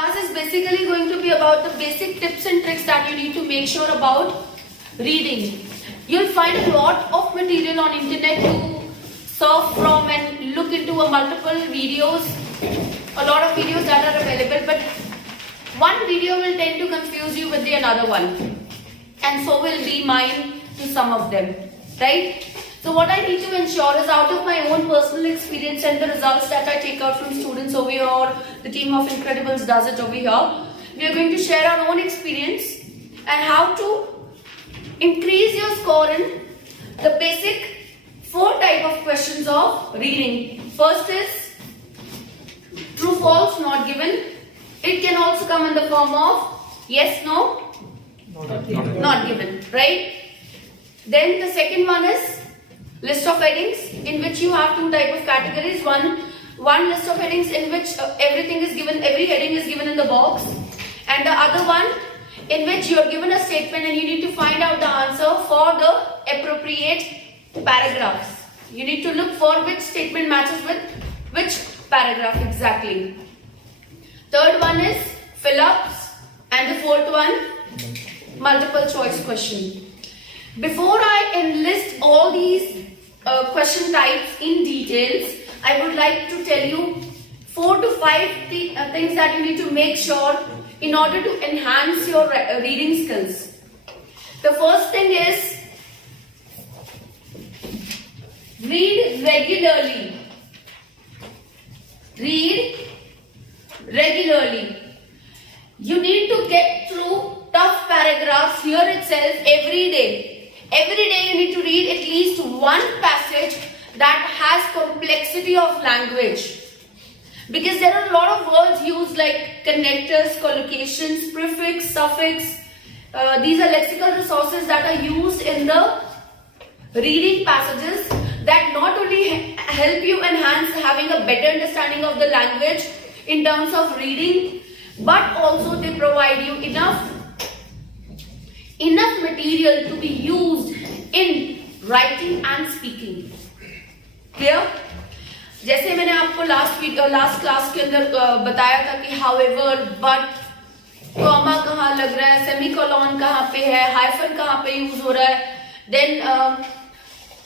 class is basically going to be about the basic tips and tricks that you need to make sure about reading. You'll find a lot of material on internet to surf from and look into a multiple videos, a lot of videos that are available, but one video will tend to confuse you with the another one, and so will be mine to some of them, right? So what I need to ensure is, out of my own personal experience and the results that I take out from students over here, or the team of Incredibles does it over here, we are going to share our own experience and how to increase your score in the basic 4 type of questions of reading. First is true, false, not given. It can also come in the form of yes, no, not given, right? Then the second one is list of headings, in which you have 2 type of categories. One list of headings in which everything is given, every heading is given in the box, and the other one in which you are given a statement and you need to find out the answer for the appropriate paragraphs. You need to look for which statement matches with which paragraph exactly. Third one is fill-ups, and the fourth one, multiple choice question. Before I enlist all these question types in details, I would like to tell you 4 to 5 things that you need to make sure in order to enhance your reading skills. The first thing is read regularly. Read regularly. You need to get through tough paragraphs here itself every day. Every day you need to read at least one passage that has complexity of language. Because there are a lot of words used like connectors, collocations, prefix, suffix. These are lexical resources that are used in the reading passages that not only help you enhance having a better understanding of the language in terms of reading, but also they provide you enough material to be used in writing and speaking. Clear? जैसे मैंने आपको last class के अंदर बताया था कि however, but, comma कहाँ लग रहा है, सेमीकोलन कहाँ पे है, हाइफन कहाँ पे यूज हो रहा है, देन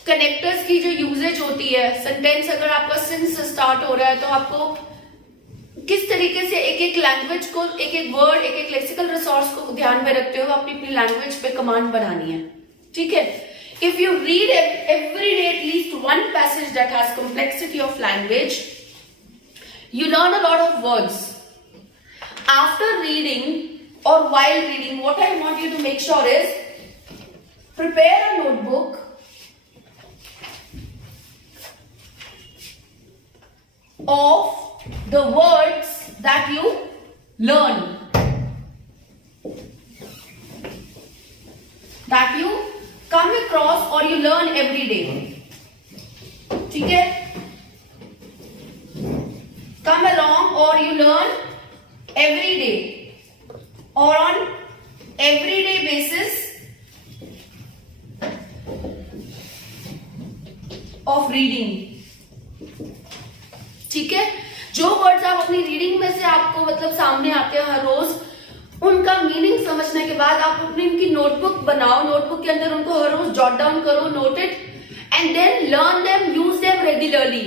कनेक्टर्स की जो यूजेज होती है, सेंटेंस अगर आपका सिंस से स्टार्ट हो रहा है तो आपको किस तरीके से एक एक लैंग्वेज को, एक एक वर्ड, एक एक लेक्सिकल रिसोर्स को ध्यान में रखते हुए अपनी अपनी लैंग्वेज पे कमांड बढ़ानी है. ठीक है? If you read every day at least one passage that has complexity of language, you learn a lot of words. After reading or while reading, what I want you to make sure is prepare a notebook of the words that you learn, that you come across or you learn every day. ठीक है? Come along or you learn every day or on everyday basis of reading. ठीक है? जो words आप अपनी reading में से आपको मतलब सामने आते हैं हर रोज, उनका मीनिंग समझने के बाद आप अपनी उनकी नोटबुक बनाओ, नोटबुक के अंदर उनको हर रोज जॉट डाउन करो, note it, and then learn them, use them regularly.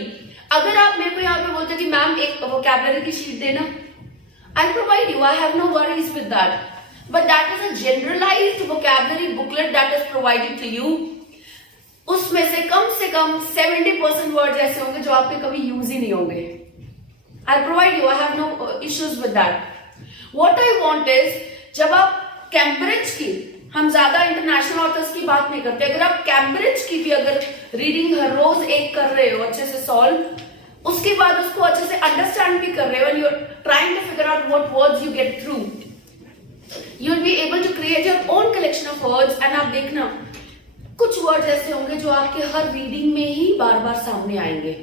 अगर आप मेरे को यहाँ पे बोलते कि मैम एक वोकैबुलरी की शीट देना, I provide you, I have no worries with that, but that is a generalized vocabulary booklet that is provided to you. उसमें से कम 70% वर्ड्स ऐसे होंगे जो आपके कभी यूज ही नहीं होंगे. I provide you, I have no issues with that. What I want is, जब आप कैम्ब्रिज की, हम ज्यादा इंटरनेशनल ऑथर्स की बात नहीं करते, अगर आप कैम्ब्रिज की भी अगर रीडिंग हर रोज एक कर रहे हो अच्छे से सॉल्व, उसके बाद उसको अच्छे से अंडरस्टैंड भी कर रहे हो, and you're trying to figure out what words you get through, you'll be able to create your own collection of words. and आप देखना कुछ वर्ड्स ऐसे होंगे जो आपके हर रीडिंग में ही बार बार सामने आएंगे.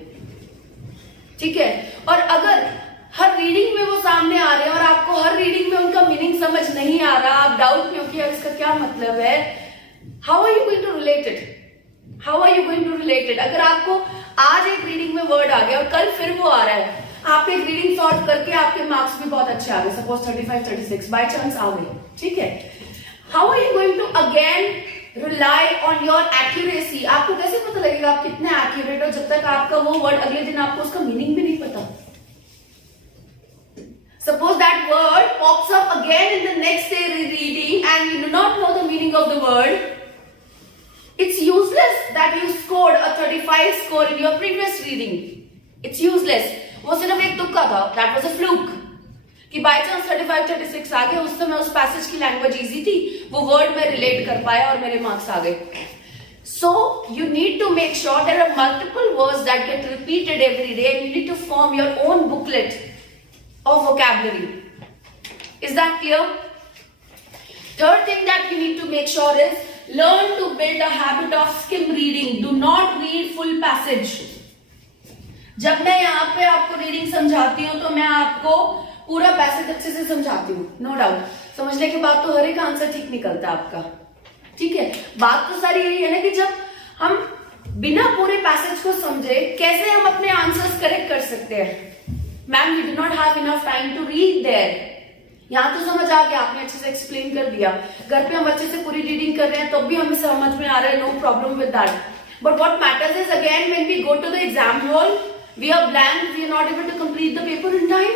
ठीक है? और अगर हर रीडिंग में वो सामने आ रहे हैं और आपको हर रीडिंग में उनका मीनिंग समझ नहीं आ रहा, आप डाउट में हो कि इसका क्या मतलब है, how are you going to relate it? How are you going to relate it? अगर आपको आज एक रीडिंग में वर्ड आ गया और कल फिर वो आ रहा है, आप एक रीडिंग सॉल्व करके आपके मार्क्स भी बहुत अच्छे आ गए, सपोज 35 36 बाय चांस आ गए, ठीक है। How are you going to again rely on your accuracy? आपको कैसे पता लगेगा आप कितने एक्यूरेट हो जब तक आपका वो वर्ड अगले दिन आपको उसका मीनिंग भी नहीं पता। Suppose that word pops up again in the next day reading and you do not know the meaning of the word. It's useless that you scored a 35 score in your previous reading. It's useless. वो सिर्फ एक तुक्का था. That was a fluke. कि by chance 35 36 आ गए, उस समय उस पैसेज की लैंग्वेज इजी थी, वो वर्ड में रिलेट कर पाया और मेरे मार्क्स आ गए. So you need to make sure there are multiple words that get repeated every day and you need to form your own booklet of vocabulary. Is that clear? Third thing that you need to make sure is learn to build a habit of skim reading. Do not read full passage. जब मैं यहाँ पे आपको reading समझाती हूँ तो मैं आपको पूरा पैसेज अच्छे से समझाती हूँ, नो डाउट. समझने के बाद तो हर एक आंसर ठीक निकलता है आपका, ठीक है. बात तो सारी यही है ना कि जब हम बिना पूरे पैसेज को समझे कैसे हम अपने आंसर्स करेक्ट कर सकते हैं. Ma'am, we do not have enough time to read there. यहाँ तो समझ आ गया, आपने अच्छे से एक्सप्लेन कर दिया. घर पे हम अच्छे से पूरी रीडिंग कर रहे हैं, तब भी हमें समझ में आ रहा है, no problem with that. But what matters is again when we go to the exam hall, we are blank, we are not able to complete the paper in time,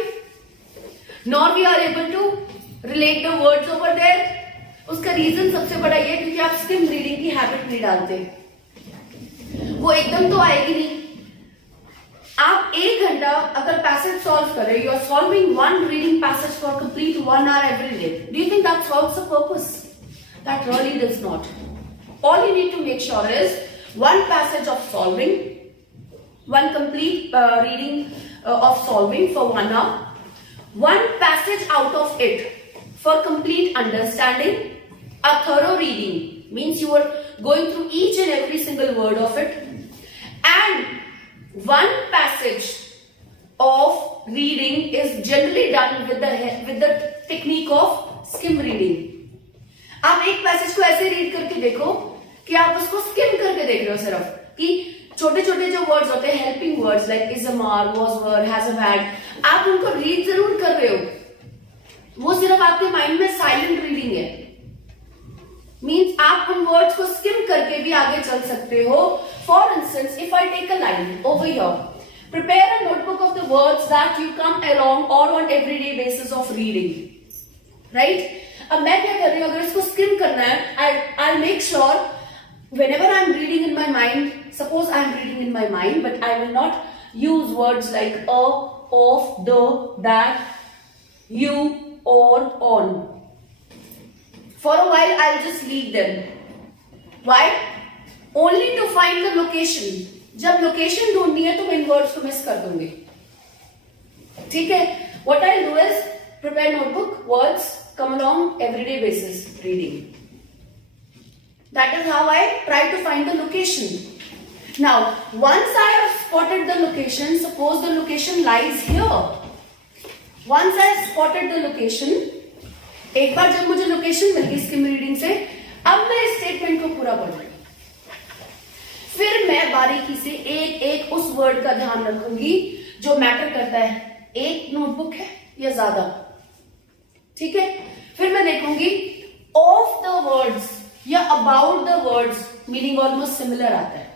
nor we are able to relate the words over there. उसका reason सबसे बड़ा ये है क्योंकि आप scheme reading की habit नहीं डालते. वो एकदम तो आएगी नहीं. आप 1 घंटा अगर पैसेज सॉल्व कर रहे हो, you are solving one reading passage for complete 1 hour every day. Do you think that solves the purpose? That really does not. All you need to make sure is one passage of solving, one complete reading of solving for 1 hour, one passage out of it for complete understanding, a thorough reading means you are going through each and every single word of it, and one passage of reading is generally done with the technique of skim reading. आप एक passage को ऐसे read करके देखो कि आप उसको scheme करके देख रहे हो, सिर्फ कि छोटे छोटे जो वर्ड्स होते हैं, helping words like is am are, was were, has a had, आप उनको रीड जरूर कर रहे हो. वो सिर्फ आपके माइंड में साइलेंट रीडिंग है. मीन्स आप उन वर्ड्स को स्किम करके भी आगे चल सकते हो. For instance, if I take a line over here, prepare a notebook of the words that you come along और on everyday basis of reading. Right? अब मैं क्या कर रही हूँ, अगर इसको स्किम करना है, I make sure whenever I am reading in my mind, suppose I am reading in my mind, but I will not use words like a, of, the, that, you, or, on. For a while, I'll just leave them. Why? Only to find the location. जब location ढूंढनी है तो मैं इन words को miss कर दूंगी. ठीक है? What I'll do is prepare notebook, words, come along everyday basis reading. That is how I try to find the location. Now, once I have spotted the location, suppose the location lies here. Once I have spotted the location, एक बार जब मुझे location मिल गई scheme reading से, अब मैं इस statement को पूरा पढ़ रही. फिर मैं बारीकी से एक एक उस वर्ड का ध्यान रखूंगी जो मैटर करता है. एक नोटबुक है या ज्यादा, ठीक है. फिर मैं देखूंगी ऑफ द वर्ड्स या about the words, meaning almost similar आता है.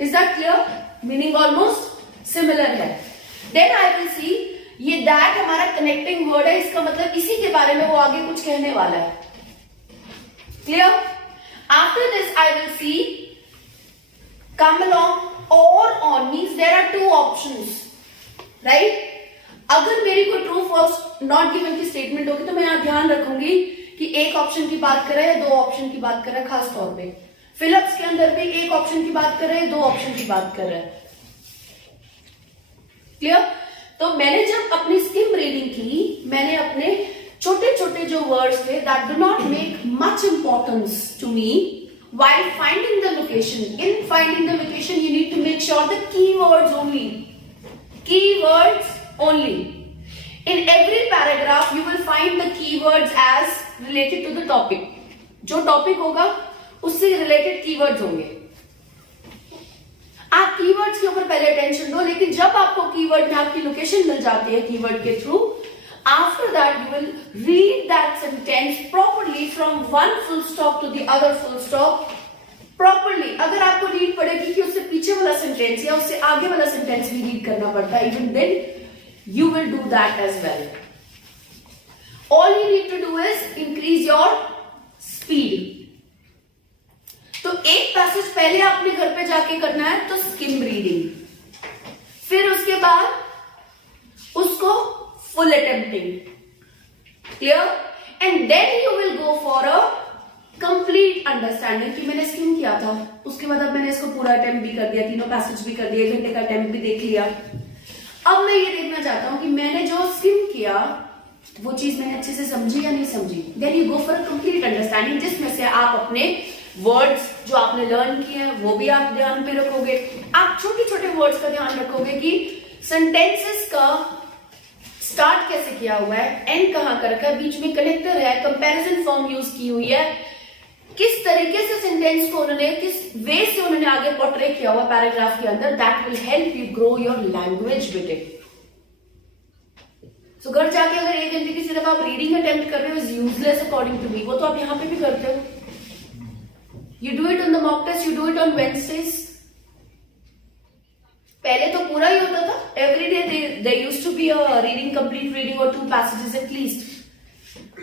Is that clear? Meaning almost similar है. देन आई विल सी ये दैट हमारा कनेक्टिंग वर्ड है, इसका मतलब इसी के बारे में वो आगे कुछ कहने वाला है. Clear? After this I will see come along और on means there are 2 options. Right? अगर मेरी कोई ट्रू फॉल्स नॉट गिवन की स्टेटमेंट होगी तो मैं यहां ध्यान रखूंगी कि एक ऑप्शन की बात कर रहे हैं, 2 ऑप्शन की बात कर रहे हैं. खास तौर पे फिलिप्स के अंदर भी एक ऑप्शन की बात कर रहे हैं, 2 ऑप्शन की बात कर रहे हैं. क्लियर? तो मैंने जब अपनी स्किम रीडिंग की, मैंने अपने छोटे छोटे जो वर्ड्स थे that do not make much importance to me while finding the location. In finding the location, you need to make sure the keywords only. Keywords only. In every paragraph, you will find the keywords as related to the topic. जो topic होगा उससे related keywords होंगे. आप keywords के ऊपर पहले attention दो, लेकिन जब आपको कीवर्ड में आपकी लोकेशन मिल जाती है कीवर्ड के through, after that you will read that sentence properly from one full stop to the other full stop properly. अगर आपको रीड पड़ेगी कि उससे पीछे वाला सेंटेंस या उससे आगे वाला सेंटेंस भी रीड करना पड़ता है, even then you will do that as well. All you need to do is increase your speed. तो एक पैसेज पहले आपने घर पे जाके करना है तो स्किम रीडिंग, फिर उसके बाद उसको full attempting. Clear? And then you will go for a complete understanding कि मैंने स्किम किया था, उसके बाद अब मैंने इसको पूरा अटेम्प्ट भी कर दिया, तीनों पैसेज भी कर दिए, 1 घंटे का अटेम्प्ट भी देख लिया. अब मैं ये देखना चाहता हूं कि मैंने जो स्किम किया वो चीज मैंने अच्छे से समझी या नहीं समझी. Then you go for a complete understanding, जिसमें से आप अपने वर्ड्स जो आपने लर्न किए हैं वो भी आप ध्यान पे रखोगे. आप छोटे छोटे वर्ड्स का ध्यान रखोगे कि सेंटेंसेस का स्टार्ट कैसे किया हुआ है, एंड कहां कर रखा है, बीच में कनेक्टर है, कंपैरिजन फॉर्म यूज की हुई है, किस तरीके से सेंटेंस को उन्होंने किस वे से उन्होंने आगे पोर्ट्रे किया हुआ पैराग्राफ के अंदर. That will help you grow your language with it. So घर जाके अगर 1 घंटे की सिर्फ आप रीडिंग अटेम्प्ट कर रहे हो is useless according to me. वो तो आप यहाँ पे भी करते हो. You do it on the mock test, you do it on Wednesdays. पहले तो पूरा ही होता था. Every day there used to be a reading, complete reading or 2 passages at least.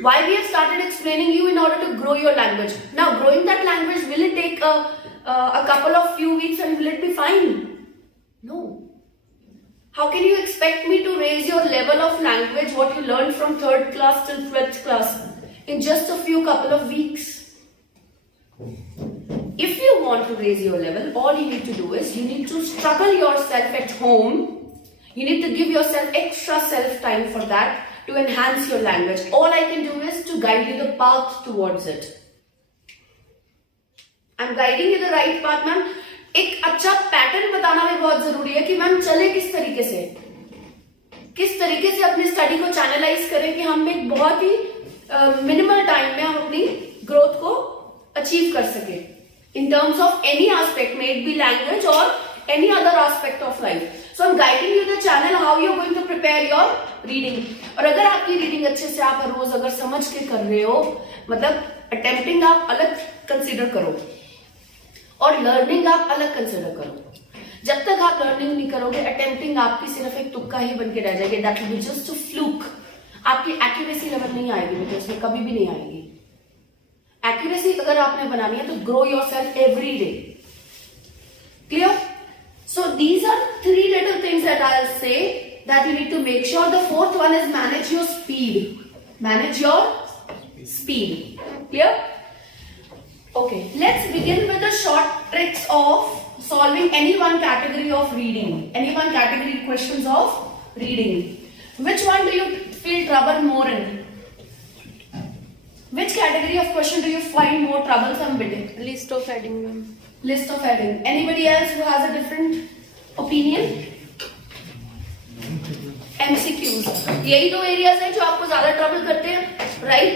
Why we have started explaining you in order to grow your language. Now growing that language, will it take a couple of few weeks and will it be fine? No. How can you expect me to raise your level of language, what you learned from 3rd class till 12th class in just a few couple of weeks? If you want to raise your level, all you need to do is you need to struggle yourself at home. You need to give yourself extra self time for that to enhance your language. All I can do is to guide you the path towards it. I'm guiding you the right path, ma'am. एक अच्छा pattern बताना भी बहुत जरूरी है कि ma'am चले किस तरीके से अपनी स्टडी को चैनलाइज करें कि हम एक बहुत ही मिनिमल टाइम में हम अपनी ग्रोथ को अचीव कर सके in terms of any aspect, may it be language or any other aspect of life. So I'm guiding you the channel how you're going to prepare your reading. और अगर आपकी reading अच्छे से आप रोज अगर समझ के कर रहे हो, मतलब अटेम्प्टिंग आप अलग कंसिडर करो और लर्निंग आप अलग कंसिडर करो. जब तक आप लर्निंग नहीं करोगे, अटेम्प्टिंग आपकी सिर्फ एक तुक्का ही बन के रह जाएगी. That will be just a fluke. आपकी एक्यूरेसी लेवल नहीं आएगी, बेटे उसमें कभी भी नहीं आएगी. एक्यूरेसी अगर आपने बनानी है तो grow yourself every day. Clear? So these are 3 little things that I'll say that you need to make sure. The 4th one is manage your speed. Manage your speed. Clear? Okay, let's begin with the short tricks of solving any one category of reading, any one category questions of reading. Which one do you feel trouble more in? Which category of question do you find more troublesome with it? List of heading. List of heading. Anybody else who has a different opinion? MCQs. यही 2 areas हैं जो आपको ज्यादा trouble करते हैं, right?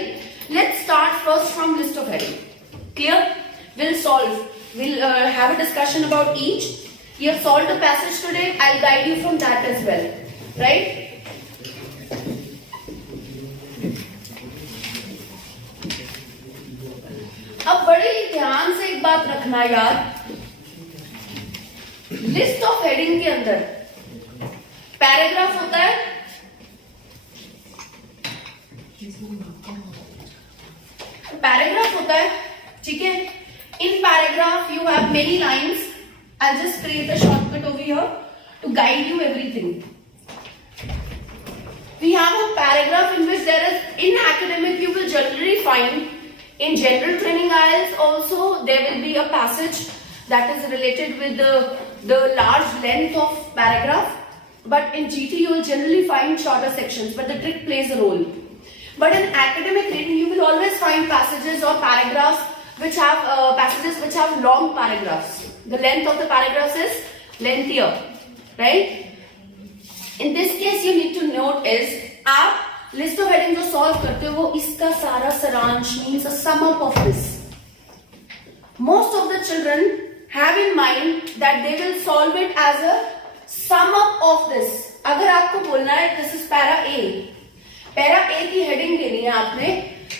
Let's start first from list of heading. Clear? We'll solve. We'll have a discussion about each. You have solved the passage today. I'll guide you from that as well, right? अब बड़े ही ध्यान से एक बात रखना यार, list of heading के अंदर पैराग्राफ होता है, ठीक है. In paragraph you have many lines. I just create a shortcut over here to guide you everything. We have a paragraph in which there is, in academic you will generally find, in general training IELTS also there will be a passage that is related with the large length of paragraph, but in GT you will generally find shorter sections, but the trick plays a role. But in academic reading you will always find passages or paragraphs which have passages which have long paragraphs. The length of the paragraphs is lengthier, right? In this case you need to note is, आप list of heading जो solve करते हो वो इसका सारा सारांश means a sum up of this. Most of the children have in mind that they will solve it as a sum up of this. अगर आपको बोलना है this is para A, para A की हेडिंग देनी है आपने,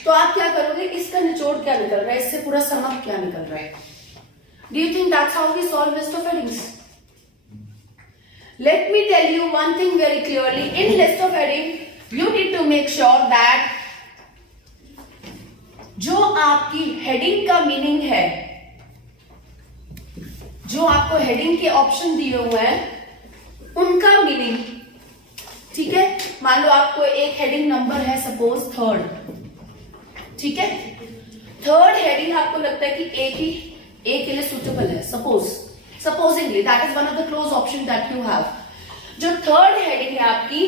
तो आप क्या करोगे, इसका निचोड़ क्या निकल रहा है, इससे पूरा सम अप क्या निकल रहा है. Do you think that's how we solve list of headings? Let me tell you one thing very clearly. In list of heading, you need to make sure that जो आपकी हेडिंग का meaning है, जो आपको हेडिंग के option दिए हुए हैं उनका मीनिंग, ठीक है. मान लो आपको एक हेडिंग नंबर है सपोज 3rd, ठीक है. 3rd हेडिंग आपको लगता है कि ए के लिए सुटेबल है, supposedly that is one of the close option that you have. जो 3rd हेडिंग है आपकी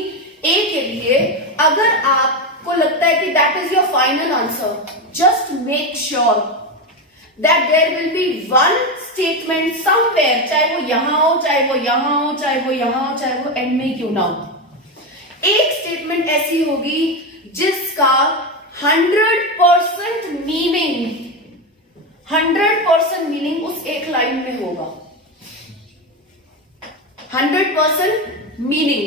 ए के लिए, अगर आपको लगता है कि that is your final answer, just make sure that there will be one statement somewhere, चाहे वो यहां हो, चाहे वो यहां हो, चाहे वो यहां हो, चाहे वो एंड में क्यों ना हो, एक स्टेटमेंट ऐसी होगी जिसका 100% मीनिंग उस एक लाइन में होगा. 100% मीनिंग.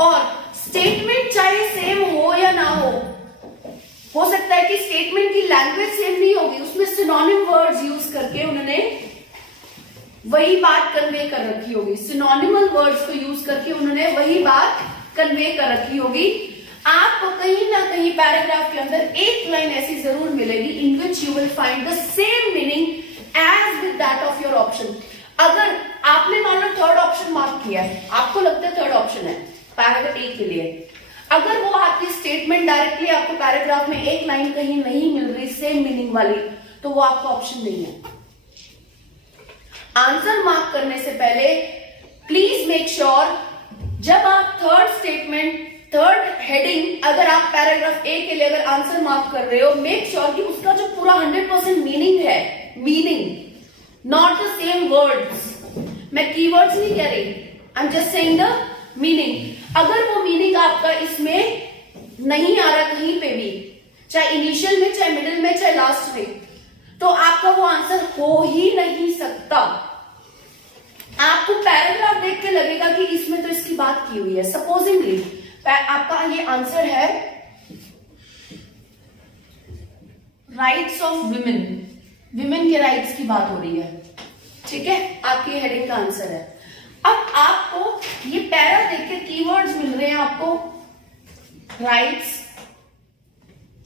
और स्टेटमेंट चाहे सेम हो या ना हो सकता है कि स्टेटमेंट की लैंग्वेज सेम नहीं होगी, उसमें सिनोनिम वर्ड्स यूज करके उन्होंने वही बात कन्वे कर रखी होगी, सिनोनिमल वर्ड्स को यूज करके उन्होंने वही बात कन्वे कर रखी होगी. आपको कहीं ना कहीं पैराग्राफ के अंदर एक लाइन ऐसी जरूर मिलेगी in which you will find the same meaning as with that of your option. अगर आपने मान लो 3rd ऑप्शन मार्क किया है, आपको लगता है 3rd ऑप्शन है पैराग्राफ ए के लिए, अगर वो आपकी स्टेटमेंट डायरेक्टली आपको पैराग्राफ में एक लाइन कहीं नहीं मिल रही सेम मीनिंग वाली, तो वो आपका ऑप्शन नहीं है. आंसर मार्क करने से पहले प्लीज मेक श्योर, जब आप 3rd हेडिंग, अगर आप पैराग्राफ ए के लिए अगर आंसर मार्क कर रहे हो, मेक श्योर कि उसका जो पूरा 100% मीनिंग है, meaning not the same words. मैं कीवर्ड्स नहीं कह रही, I am just saying the meaning. अगर वो मीनिंग आपका इसमें नहीं आ रहा कहीं पे भी, चाहे इनिशियल में, चाहे मिडिल में, चाहे लास्ट में, तो आपका वो आंसर हो ही नहीं सकता. आपको पैराग्राफ देख के लगेगा कि इसमें तो इसकी बात की हुई है. सपोजिंगली आपका ये आंसर है राइट्स ऑफ विमेन, विमेन के राइट्स की बात हो रही है, ठीक है, आपकी हेडिंग का आंसर है. अब आपको ये पैरा देख के कीवर्ड्स मिल रहे हैं आपको, rights,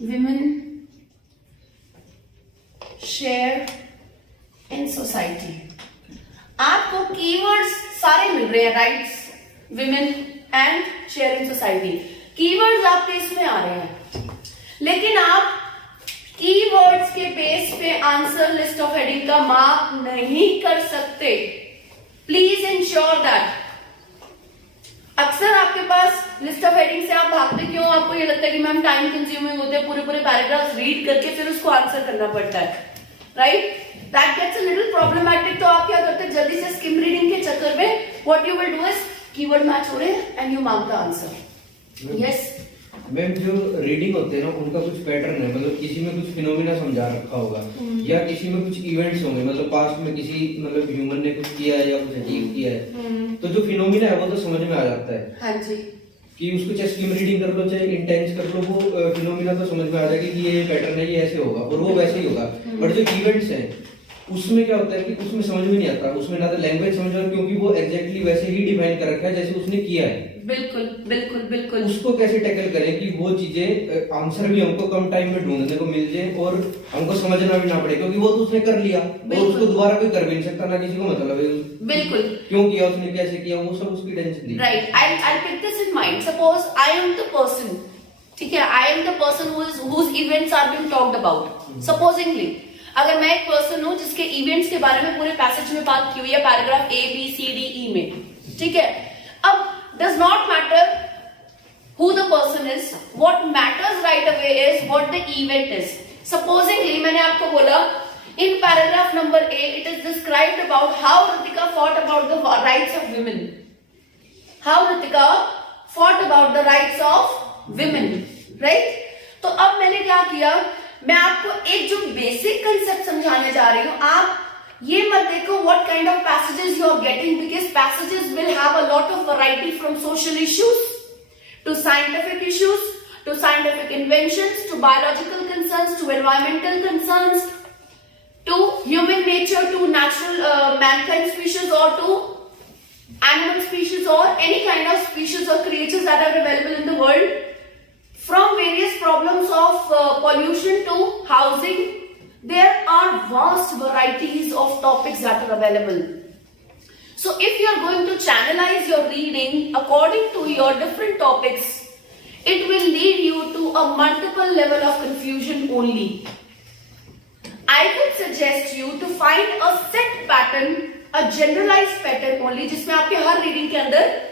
women, share in society. आपको कीवर्ड्स सारे मिल रहे हैं, rights, women and share in society. Keywords आपके इसमें आ रहे हैं, लेकिन आप कीवर्ड्स के बेस पे आंसर लिस्ट ऑफ हेडिंग का मार्क नहीं कर सकते. Please ensure that. अक्सर आपके पास लिस्ट ऑफ हेडिंग से आप भागते क्यों, आपको ये लगता है कि मैम टाइम कंज्यूमिंग होते हैं, पूरे पैराग्राफ रीड करके फिर उसको आंसर करना पड़ता है, right. That gets a little problematic. तो आप क्या करते हैं, जल्दी से स्किम रीडिंग के चक्कर में what you will do is keyword match हो रहे हैं and you mark the answer. Yes ma'am, जो रीडिंग होते हैं ना उनका कुछ पैटर्न है, मतलब किसी में कुछ फिनोमिना समझा रखा होगा या किसी में कुछ इवेंट्स होंगे, मतलब पास्ट में किसी मतलब ह्यूमन ने कुछ किया है या कुछ अचीव किया है, तो जो फिनोमिना है वो तो समझ में आ जाता है. हाँ जी. कि उसको चाहे स्किम रीडिंग कर लो चाहे इंटेंस कर लो, वो फिनोमिना तो समझ में आ जाएगा कि ये पैटर्न है, ये ऐसे होगा और वो वैसे ही होगा. बट जो इवेंट्स हैं उसमें क्या होता है कि उसमें समझ में नहीं आता, उसमें ना तो लैंग्वेज समझ में, क्योंकि वो एग्जैक्टली वैसे ही डिफाइन कर रखा है जैसे उसने किया है. बिल्कुल बिल्कुल बिल्कुल. उसको कैसे टैकल करें कि वो चीजें आंसर भी हमको कम टाइम में ढूंढने को मिल जाए और हमको समझना भी ना पड़े, क्योंकि वो तो उसने कर लिया और उसको दोबारा कोई कर भी नहीं सकता, ना किसी को मतलब है बिल्कुल क्यों किया उसने, कैसे किया, वो सब उसकी टेंशन थी. Right. I pick this in mind. Suppose I am the person, ठीक है, I am the person whose events are being talked about. Supposingly अगर मैं एक पर्सन हूं जिसके इवेंट्स के बारे में पूरे पैसेज में बात की हुई है paragraph A B C D E में, ठीक है. अब does not matter who the person is, what matters right away is what the event is. Supposingly मैंने आपको बोला in paragraph number A it is described about how Ritika fought about the rights of women. How Ritika fought about the rights of women, right? तो अब मैंने क्या किया, मैं आपको एक जो बेसिक कंसेप्ट समझाने जा रही हूं, आप ये मत देखो what kind of passages you are getting, because passages will have a lot of variety from social issues to scientific issues to scientific inventions to biological concerns to environmental concerns to human nature to natural mankind species or to animal species or any kind of species or creatures that are available in the world, from various problems of pollution to housing. There are vast varieties of topics that are available. So if you are going to channelize your reading according to your different topics, it will lead you to a multiple level of confusion only. I would suggest you to find a set pattern, a generalized pattern only, जिसमें आपके हर reading के अंदर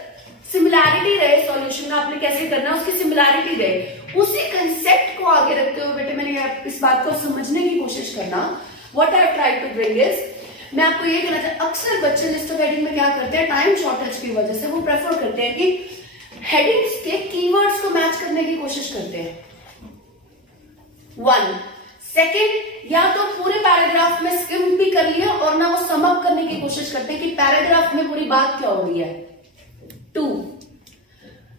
similarity रहे, solution में आपने कैसे करना है उसकी सिमिलैरिटी रहे, उसी कंसेप्ट को आगे रखते हुए बेटे मैंने इस बात को समझने की कोशिश करना. What I try to bring is, मैं आपको ये कहना चाहता हूं, अक्सर बच्चे लिस्ट ऑफ हेडिंग में क्या करते हैं, टाइम शॉर्टेज की वजह से वो प्रेफर करते हैं कि हेडिंग्स के कीवर्ड्स को मैच करने की कोशिश करते हैं. वन सेकेंड, या तो पूरे पैराग्राफ में स्किम भी कर लिया और ना वो सम अप करने की कोशिश करते हैं कि पैराग्राफ में पूरी बात क्या हो रही है. टू,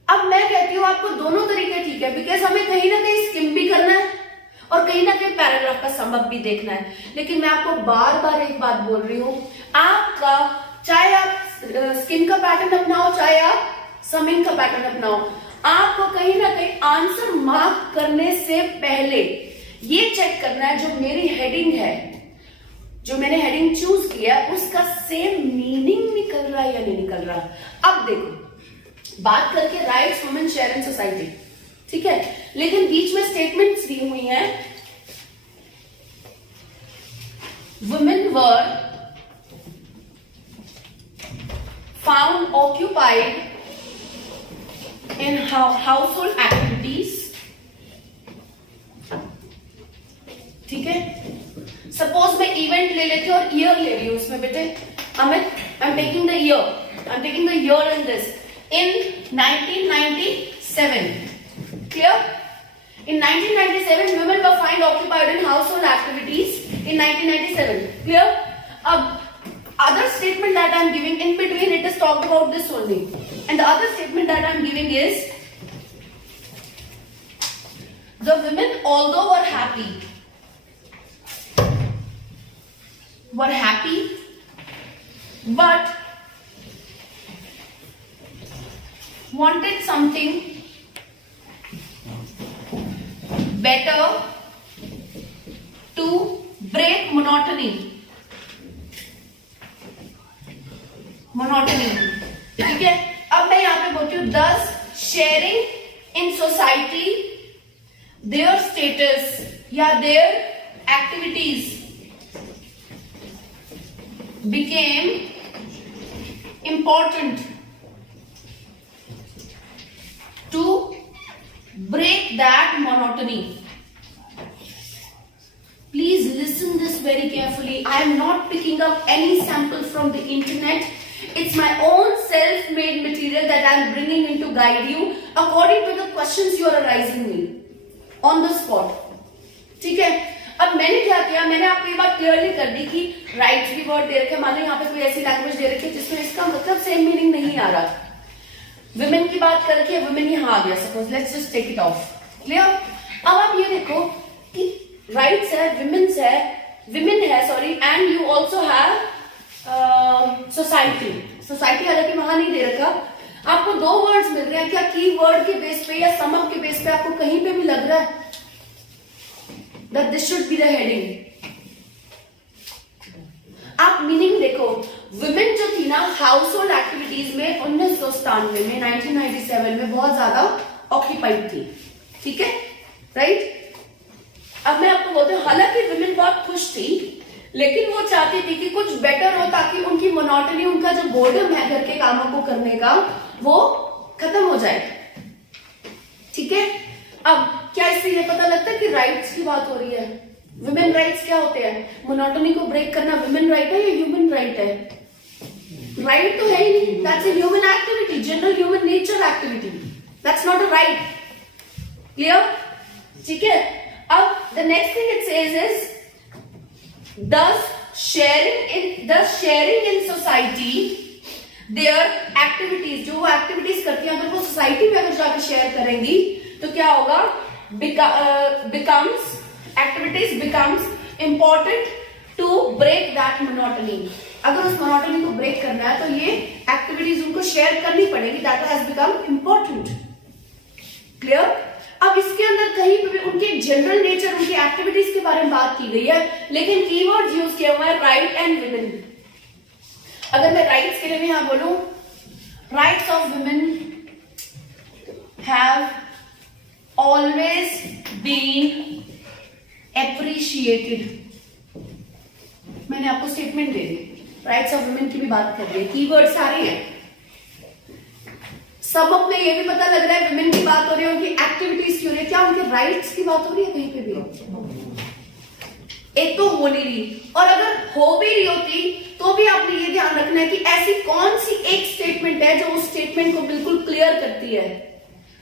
अब मैं कहती हूं आपको दोनों तरीके ठीक है, बिकॉज हमें कहीं ना कहीं स्किम भी करना है और कहीं ना कहीं पैराग्राफ का सम अप भी देखना है. लेकिन मैं आपको बार बार एक बात बोल रही हूं, आपका चाहे आप स्किम का पैटर्न अपनाओ चाहे आप समिंग का पैटर्न अपनाओ, आपको कहीं ना कहीं आंसर मार्क करने से पहले ये चेक करना है जो मेरी हेडिंग है, जो मैंने हेडिंग चूज किया उसका सेम मीनिंग निकल रहा है या नहीं निकल रहा. अब देखो, बात करके rights women share in society, ठीक है, लेकिन बीच में स्टेटमेंट्स दी हुई हैं. Women were found occupied in household activities, ठीक है. सपोज मैं इवेंट ले लेती हूँ और ईयर ले रही हूं उसमें बेटे, Amit I am taking the year in this in 1997. Clear? In 1997, women were found occupied in household activities in 1997. Clear? Other statement that I am giving in between, it is talked about this only. And the other statement that I am giving is, the women, although were happy, but wanted something better to break monotony, ठीक है. अब मैं यहां पे बोलती हूं, thus sharing in society their status या their activities became important to break that monotony. Please listen this very carefully. I am not picking up any sample from the internet. It's my own self-made material that I am bringing in to guide you according to the questions you are arising me on the spot. ठीक है. अब मैंने क्या किया, मैंने आपको ये बात क्लियरली कर दी कि राइट्स भी वर्ड दे रखे, मान लो यहाँ पे कोई ऐसी लैंग्वेज दे रखी है जिसमें इसका मतलब सेम मीनिंग नहीं आ रहा. विमेन की बात करके विमेन यहाँ आ गया, suppose let's just take it off. Clear? अब आप ये देखो कि राइट्स है, विमेन है sorry, and you also have society हालांकि वहां नहीं दे रखा. आपको दो वर्ड्स मिल रहे हैं, क्या की वर्ड के बेस पे या सम अप के बेस पे आपको कहीं पे भी लग रहा है that this should be the heading? आप मीनिंग देखो, विमेन जो थी ना हाउस होल्ड एक्टिविटीज में 1997 में 1997 में बहुत ज्यादा ऑक्यूपाइड थी, ठीक है, राइट. अब मैं आपको बोलती हूँ, हालांकि विमेन बहुत खुश थी, लेकिन वो चाहती थी कि कुछ बेटर हो ताकि उनकी मोनोटनी, उनका जो बोर्डम है घर के कामों को करने का, वो खत्म हो जाए, ठीक है. अब क्या इससे ये पता लगता है कि राइट्स की बात हो रही है? वुमेन राइट्स क्या होते हैं? मोनोटनी को ब्रेक करना वुमेन राइट है या ह्यूमन राइट है? राइट तो है ही नहीं, that's a human activity, general human nature activity, that's not a right. Clear? ठीक है. अब the next thing it says is, thus sharing in society their activities, जो वो एक्टिविटीज करती हैं, अगर वो सोसाइटी में अगर जाकर शेयर करेंगी तो क्या होगा, activities becomes important to break that monotony. अगर उस monotony को break करना है तो ये activities उनको शेयर करनी पड़ेगी, that has become important. Clear? अब इसके अंदर कहीं पे भी उनके जनरल नेचर, उनकी एक्टिविटीज के बारे में बात की गई है, लेकिन कीवर्ड्स यूज किया हुआ है राइट एंड विमेन. अगर मैं राइट्स के लिए यहां बोलूं, rights of women have always been appreciated. मैंने आपको स्टेटमेंट दे दी, राइट्स ऑफ वुमेन की भी बात कर रही है, कीवर्ड सारे हैं. सब अपने ये भी पता लग रहा है वुमेन की बात हो रही है, उनकी एक्टिविटीज की हो रही है, क्या उनके राइट्स की बात हो रही है कहीं पे भी? एक तो हो नहीं रही, और अगर हो भी रही होती तो भी आपने ये ध्यान रखना है कि ऐसी कौन सी एक स्टेटमेंट है जो उस स्टेटमेंट को बिल्कुल क्लियर करती है.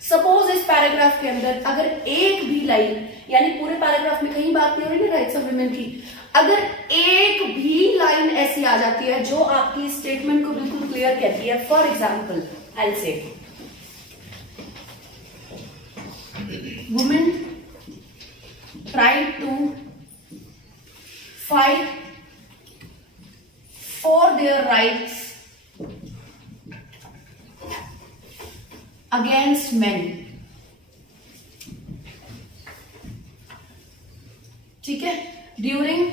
सपोज इस पैराग्राफ के अंदर अगर एक भी लाइन, यानी पूरे पैराग्राफ में कहीं बात नहीं हो रही ना राइट्स ऑफ वुमेन की, अगर एक भी लाइन ऐसी आ जाती है जो आपकी स्टेटमेंट को बिल्कुल क्लियर कहती है. For example I will say women tried to fight for their rights against men. ठीक है, ड्यूरिंग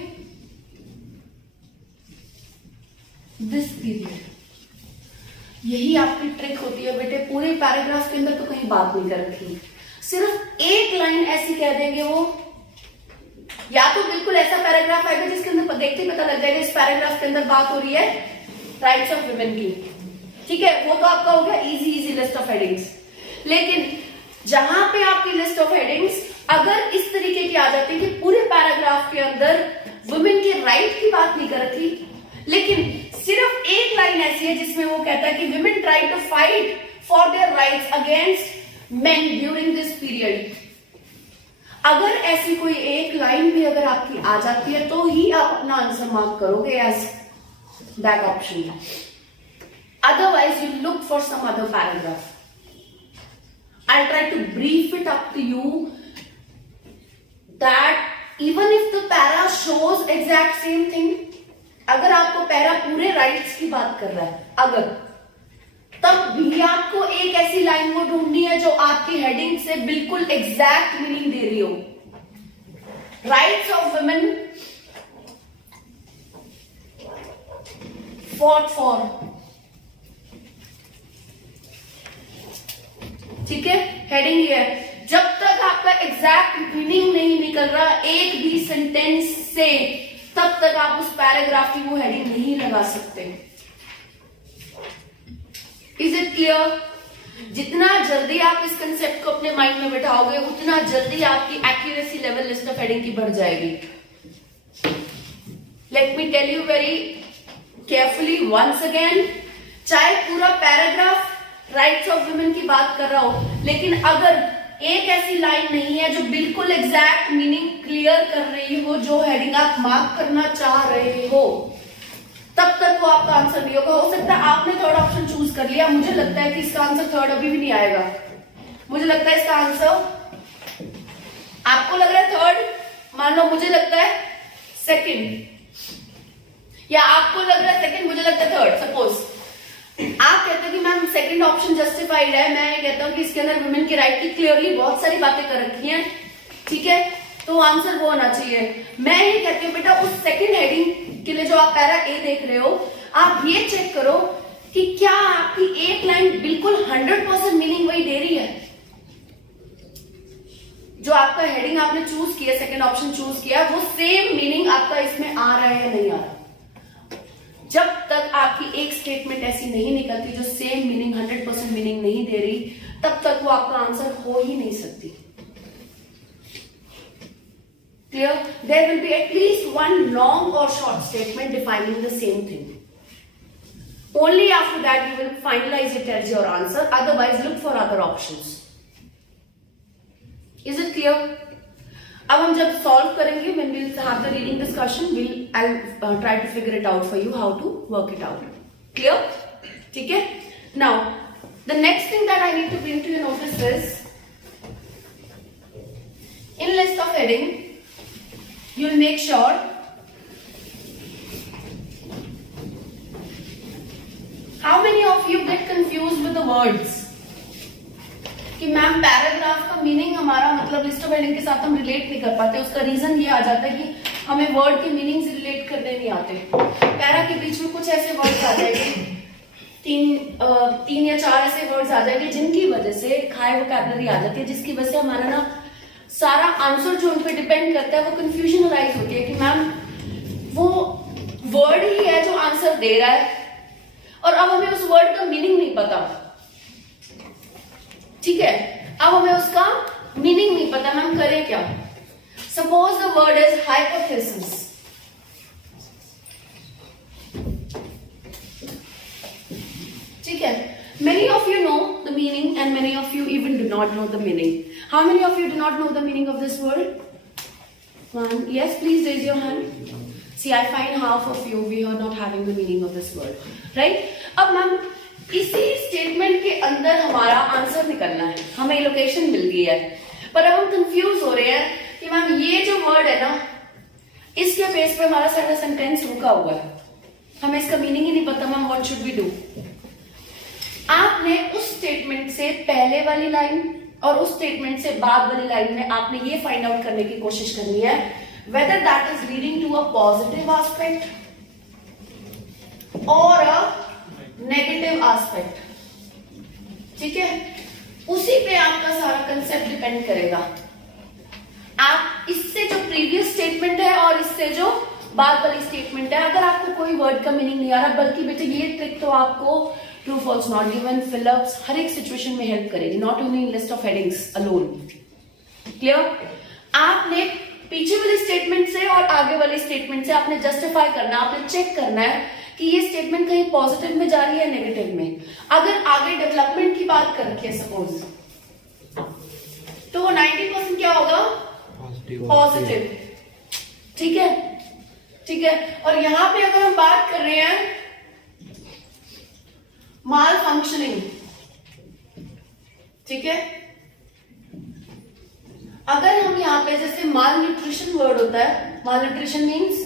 दिस पीरियड. यही आपकी ट्रिक होती है बेटे, पूरे पैराग्राफ के अंदर तो कहीं बात नहीं कर रखी, सिर्फ एक लाइन ऐसी कह देंगे वो, या तो बिल्कुल ऐसा पैराग्राफ आएगा जिसके अंदर देखते ही पता लग जाएगा इस पैराग्राफ के अंदर बात हो रही है राइट्स ऑफ वुमेन की. ठीक है, वो तो आपका हो गया इजी लिस्ट ऑफ हेडिंग्स. लेकिन जहां पे आपकी लिस्ट ऑफ हेडिंग्स अगर इस तरीके की आ जाती है कि पूरे पैराग्राफ के अंदर वुमेन के राइट की बात नहीं कर रखी, लेकिन सिर्फ एक लाइन ऐसी है जिसमें वो कहता है कि women try to fight for their rights against men during this period. अगर ऐसी कोई एक लाइन भी अगर आपकी आ जाती है तो ही आप अपना आंसर मार्क करोगे as that option. Otherwise you look for some other paragraph. I'll try to brief it up to you that even if the para shows exact same thing, अगर आपको पैरा पूरे राइट्स की बात कर रहा है, अगर तब भी आपको एक ऐसी लाइन को ढूंढनी है जो आपकी हेडिंग से बिल्कुल एग्जैक्ट मीनिंग दे रही हो. Rights of women fought for. ठीक है, हेडिंग ये है. जब तक आपका एग्जैक्ट मीनिंग नहीं निकल रहा एक भी सेंटेंस से, तब तक आप उस पैराग्राफ की वो हेडिंग नहीं लगा सकते. Is it clear? जितना जल्दी आप इस कंसेप्ट को अपने माइंड में बिठाओगे उतना जल्दी आपकी accuracy level list of heading की बढ़ जाएगी. Let me tell you very carefully once again, चाहे पूरा पैराग्राफ राइट्स ऑफ वुमेन की बात कर रहा हो, लेकिन अगर एक ऐसी लाइन नहीं है जो बिल्कुल एग्जैक्ट मीनिंग क्लियर कर रही हो जो हेडिंग आप मार्क करना चाह रहे हो, तब तक वो आपका आंसर नहीं होगा. हो सकता है आपने थर्ड ऑप्शन चूज कर लिया, मुझे लगता है कि इसका आंसर थर्ड अभी भी नहीं आएगा. मुझे लगता है इसका आंसर, आपको लग रहा है थर्ड, मान लो मुझे लगता है सेकंड, या आपको लग रहा है सेकंड, मुझे लगता है थर्ड. सपोज आप कहते हो कि मैम सेकंड ऑप्शन जस्टिफाइड है, मैं ये कहता हूं कि इसके अंदर वुमेन की राइट की क्लियरली बहुत सारी बातें कर रखी हैं, ठीक है, तो आंसर वो होना चाहिए. मैं ये कहती हूँ बेटा उस सेकंड हेडिंग के लिए जो आप पैरा ए देख रहे हो, आप ये चेक करो कि क्या आपकी एक लाइन बिल्कुल 100% मीनिंग वही दे रही है जो आपका हेडिंग आपने चूज किया, सेकंड ऑप्शन चूज किया, वो सेम मीनिंग आपका इसमें आ रहा है या नहीं आ रहा. जब तक आपकी एक स्टेटमेंट ऐसी नहीं निकलती जो सेम मीनिंग 100% मीनिंग नहीं दे रही, तब तक वो आपका आंसर हो ही नहीं सकती. Clear? There will be at least one long or short statement defining the same thing. Only after that you will finalize it as your answer. Otherwise, look for other options. Is it clear? अब हम जब solve करेंगे, when we'll have the reading discussion, I'll try to figure it out for you how to work it out. Clear? ठीक है? Now, the next thing that I need to bring to your notice is, in list of heading, you'll make sure how many of you get confused with the words? कि ma'am paragraph का meaning हमारा मतलब list of heading के साथ हम relate नहीं कर पाते। उसका रीजन ये आ जाता है कि हमें वर्ड के मीनिंग्स रिलेट करने नहीं आते। पैरा के बीच में कुछ ऐसे वर्ड्स आ जाएंगे, तीन या चार ऐसे वर्ड्स आ जाएंगे जिनकी वजह से हाई वोकैबुलरी आ जाती है, जिसकी वजह से हमारा ना सारा आंसर जो उन पे डिपेंड करता है वो कंफ्यूजन अराइज होती है कि मैम वो वर्ड ही है जो आंसर दे रहा है और अब हमें उस वर्ड का मीनिंग नहीं पता। ठीक है, अब हमें उसका मीनिंग नहीं पता, मैम करें क्या? Suppose the word is hypothesis. ठीक है, many of you know the meaning and many of you even do not know the meaning. How many of you do not know the meaning of this word? One. Yes, please raise your hand. See, I find half of you we are not having the meaning of this word, right? अब ma'am इसी statement के अंदर हमारा answer निकलना है, हमें location मिल गई है, पर अब हम कंफ्यूज हो रहे हैं कि मैम ये जो वर्ड है ना, इसके बेस पे हमारा सारा सेंटेंस रुका हुआ है, हमें इसका मीनिंग ही नहीं पता। Ma'am what should we do? आपने उस स्टेटमेंट से पहले वाली लाइन और उस स्टेटमेंट से बाद वाली लाइन में आपने ये फाइंड आउट करने की कोशिश करनी है whether that is leading to a positive aspect or a negative aspect. ठीक है, उसी पे आपका सारा कंसेप्ट डिपेंड करेगा। आप इससे जो प्रीवियस स्टेटमेंट है और इससे जो बाद वाली स्टेटमेंट है, अगर आपको कोई वर्ड का मीनिंग नहीं आ रहा, बल्कि बेटे ये ट्रिक तो आपको true false not given fill ups हर एक सिचुएशन में हेल्प करेगी, not only in list of headings alone. Clear? आपने पीछे वाली स्टेटमेंट से और आगे वाली स्टेटमेंट से आपने जस्टिफाई करना, आपने चेक करना है कि ये स्टेटमेंट कहीं पॉजिटिव में जा रही है नेगेटिव में। अगर आगे डेवलपमेंट की बात कर रखी है सपोज, तो वो 90% क्या होगा? पॉजिटिव। ठीक है, ठीक है। और यहां पे अगर हम बात कर रहे हैं माल फंक्शनिंग, ठीक है, अगर हम यहाँ पे जैसे माल न्यूट्रिशन वर्ड होता है, माल न्यूट्रिशन मीन्स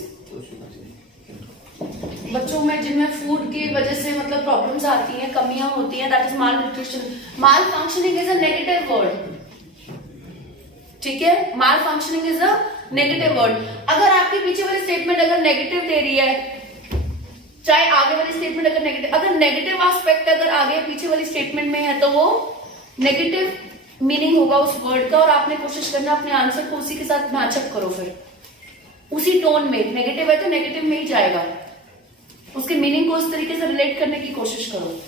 बच्चों में जिनमें फूड की वजह से मतलब प्रॉब्लम्स आती हैं, कमियां होती हैं, that is malnutrition. Malfunctioning is a negative word. ठीक है, malfunctioning is a negative word. अगर आपके पीछे वाली स्टेटमेंट अगर नेगेटिव दे रही है, चाहे आगे वाली स्टेटमेंट अगर नेगेटिव एस्पेक्ट अगर आगे पीछे वाली स्टेटमेंट में है, तो वो नेगेटिव मीनिंग होगा उस वर्ड का, और आपने कोशिश करना अपने आंसर को उसी के साथ मैचअप करो, फिर उसी टोन में। नेगेटिव है तो नेगेटिव में ही जाएगा, उसके मीनिंग को उस तरीके से रिलेट करने की कोशिश करो।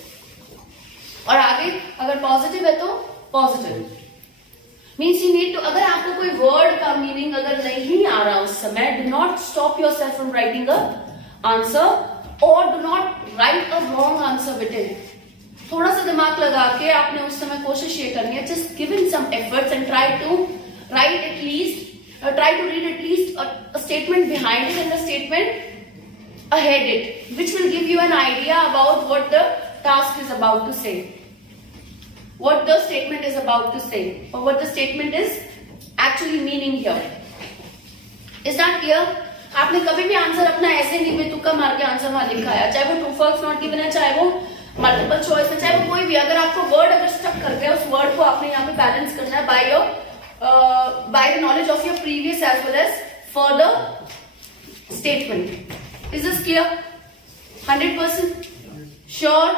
और आगे अगर पॉजिटिव है तो positive means you need to, अगर आपको कोई वर्ड का मीनिंग अगर नहीं आ रहा उस समय, do not stop yourself from writing a answer और do not write a wrong answer with it. थोड़ा सा दिमाग लगा के आपने उस समय कोशिश ये करनी है, just give in some efforts and try to write at least, try to read at least a statement behind it and a statement ahead it, which will give you an idea about what the task is about to say, what the statement is about to say, or what the statement is actually meaning here. Is that clear? आपने कभी भी answer अपना ऐसे नहीं बेतुका मार के answer वहां लिखा है, चाहे वो ट्रू फॉल्स नॉट गिवन है, चाहे वो मल्टीपल चॉइस है, चाहे वो कोई भी, अगर आपको वर्ड अगर स्टक कर गया, उस वर्ड को आपने यहाँ पे बैलेंस करना है by your by the knowledge of your previous as well as further statement. Is this clear? 100% sure?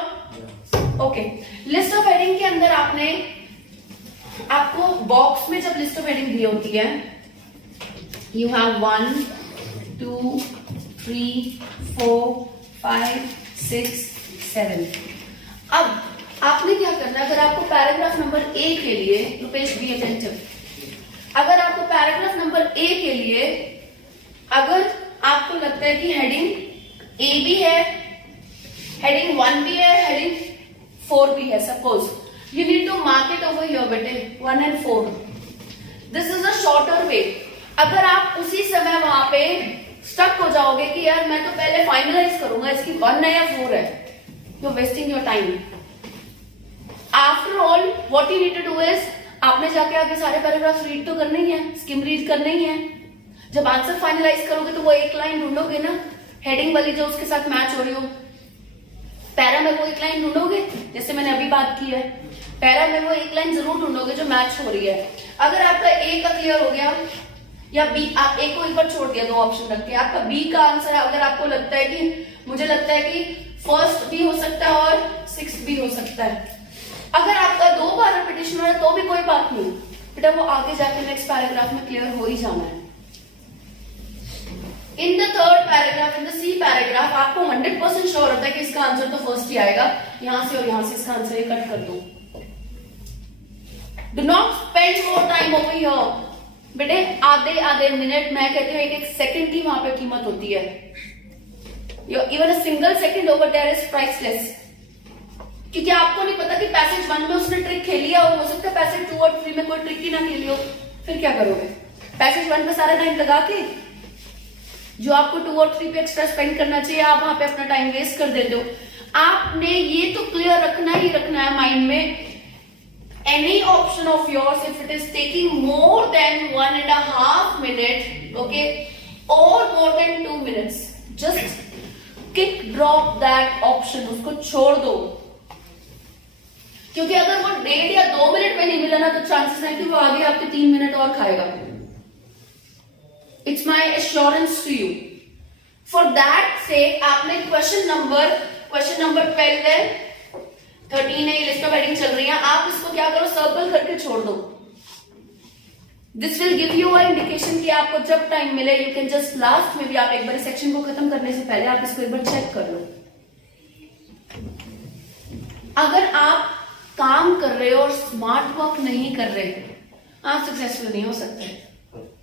Okay. List of heading के अंदर आपको बॉक्स में जब लिस्ट ऑफ हेडिंग दी होती है, you have 1 2 3 4 5 6 7. अब आपने क्या करना है, अगर आपको पैराग्राफ नंबर ए के लिए, रुपेश बी अटेंटिव, अगर आपको पैराग्राफ नंबर ए के लिए अगर आपको लगता है कि हेडिंग ए भी है, हेडिंग 1 भी है, हेडिंग 4 भी है, suppose you need to mark it over here बेटे 1 and 4. This is a shorter way. अगर आप उसी समय वहां पे स्टक हो जाओगे कि यार मैं तो पहले फाइनलाइज करूंगा इसकी 1 है या 4 है, you are wasting your time. After all what you need to do is, आपने जाके आगे सारे पैराग्राफ रीड तो करने ही है, स्किम रीड करने ही है। जब आंसर फाइनलाइज करोगे तो वो एक लाइन ढूंढोगे ना, हेडिंग वाली जो उसके साथ मैच हो रही हो। पैरा में वो एक लाइन ढूंढोगे, जैसे मैंने अभी बात की है, पैरा में वो एक लाइन जरूर ढूंढोगे जो मैच हो रही है। अगर आपका ए का क्लियर हो गया या बी, आप ए को एक बार छोड़ दिया, 2 ऑप्शन रख के, आपका बी का आंसर अगर आपको लगता है कि मुझे लगता है कि फर्स्ट भी हो सकता है और 6 भी हो सकता है, अगर आपका 2 बार रिपीटेशन हो रहा है तो भी कोई बात नहीं बेटा, वो आगे जाके नेक्स्ट पैराग्राफ में क्लियर हो ही जाना है। In the third paragraph, in the C paragraph, आपको 100% श्योर होता है कि इसका आंसर तो फर्स्ट ही आएगा, यहां से और यहां से इसका आंसर ये कट कर दो। Do not spend more time over here. बेटे आधे मिनट, मैं कहती हूँ एक सेकंड की वहां पे कीमत होती है। Even a single second over there is priceless, क्योंकि आपको नहीं पता कि पैसेज 1 में उसने ट्रिक खेली है और हो सकता है पैसेज 2 और 3 में कोई ट्रिक ही ना खेली हो, फिर क्या करोगे? पैसेज 1 पे सारा टाइम लगा के जो आपको 2 और 3 पे एक्स्ट्रा स्पेंड करना चाहिए, आप वहां पे अपना टाइम वेस्ट कर देते हो। आपने ये तो क्लियर रखना ही रखना है माइंड में, any option of yours, if it is taking more than 1.5 minute, okay, or more than 2 minutes, just kick drop that option, उसको छोड़ दो। क्योंकि अगर वो 1.5 या 2 मिनट में नहीं मिला ना, तो चांसेस है कि वो आगे आपके 3 मिनट और खाएगा। It's my assurance to you. For that sake आपने क्वेश्चन नंबर 12 है, 13 है, लिस्ट ऑफ हेडिंग चल रही है, आप इसको क्या करो, सर्कल करके छोड़ दो। This will give you a indication कि आपको जब टाइम मिले, यू कैन जस्ट लास्ट में भी आप एक बार सेक्शन को खत्म करने से पहले आप इसको एक बार चेक कर लो। अगर आप काम कर रहे हो और स्मार्ट वर्क नहीं कर रहे, आप सक्सेसफुल नहीं हो सकते,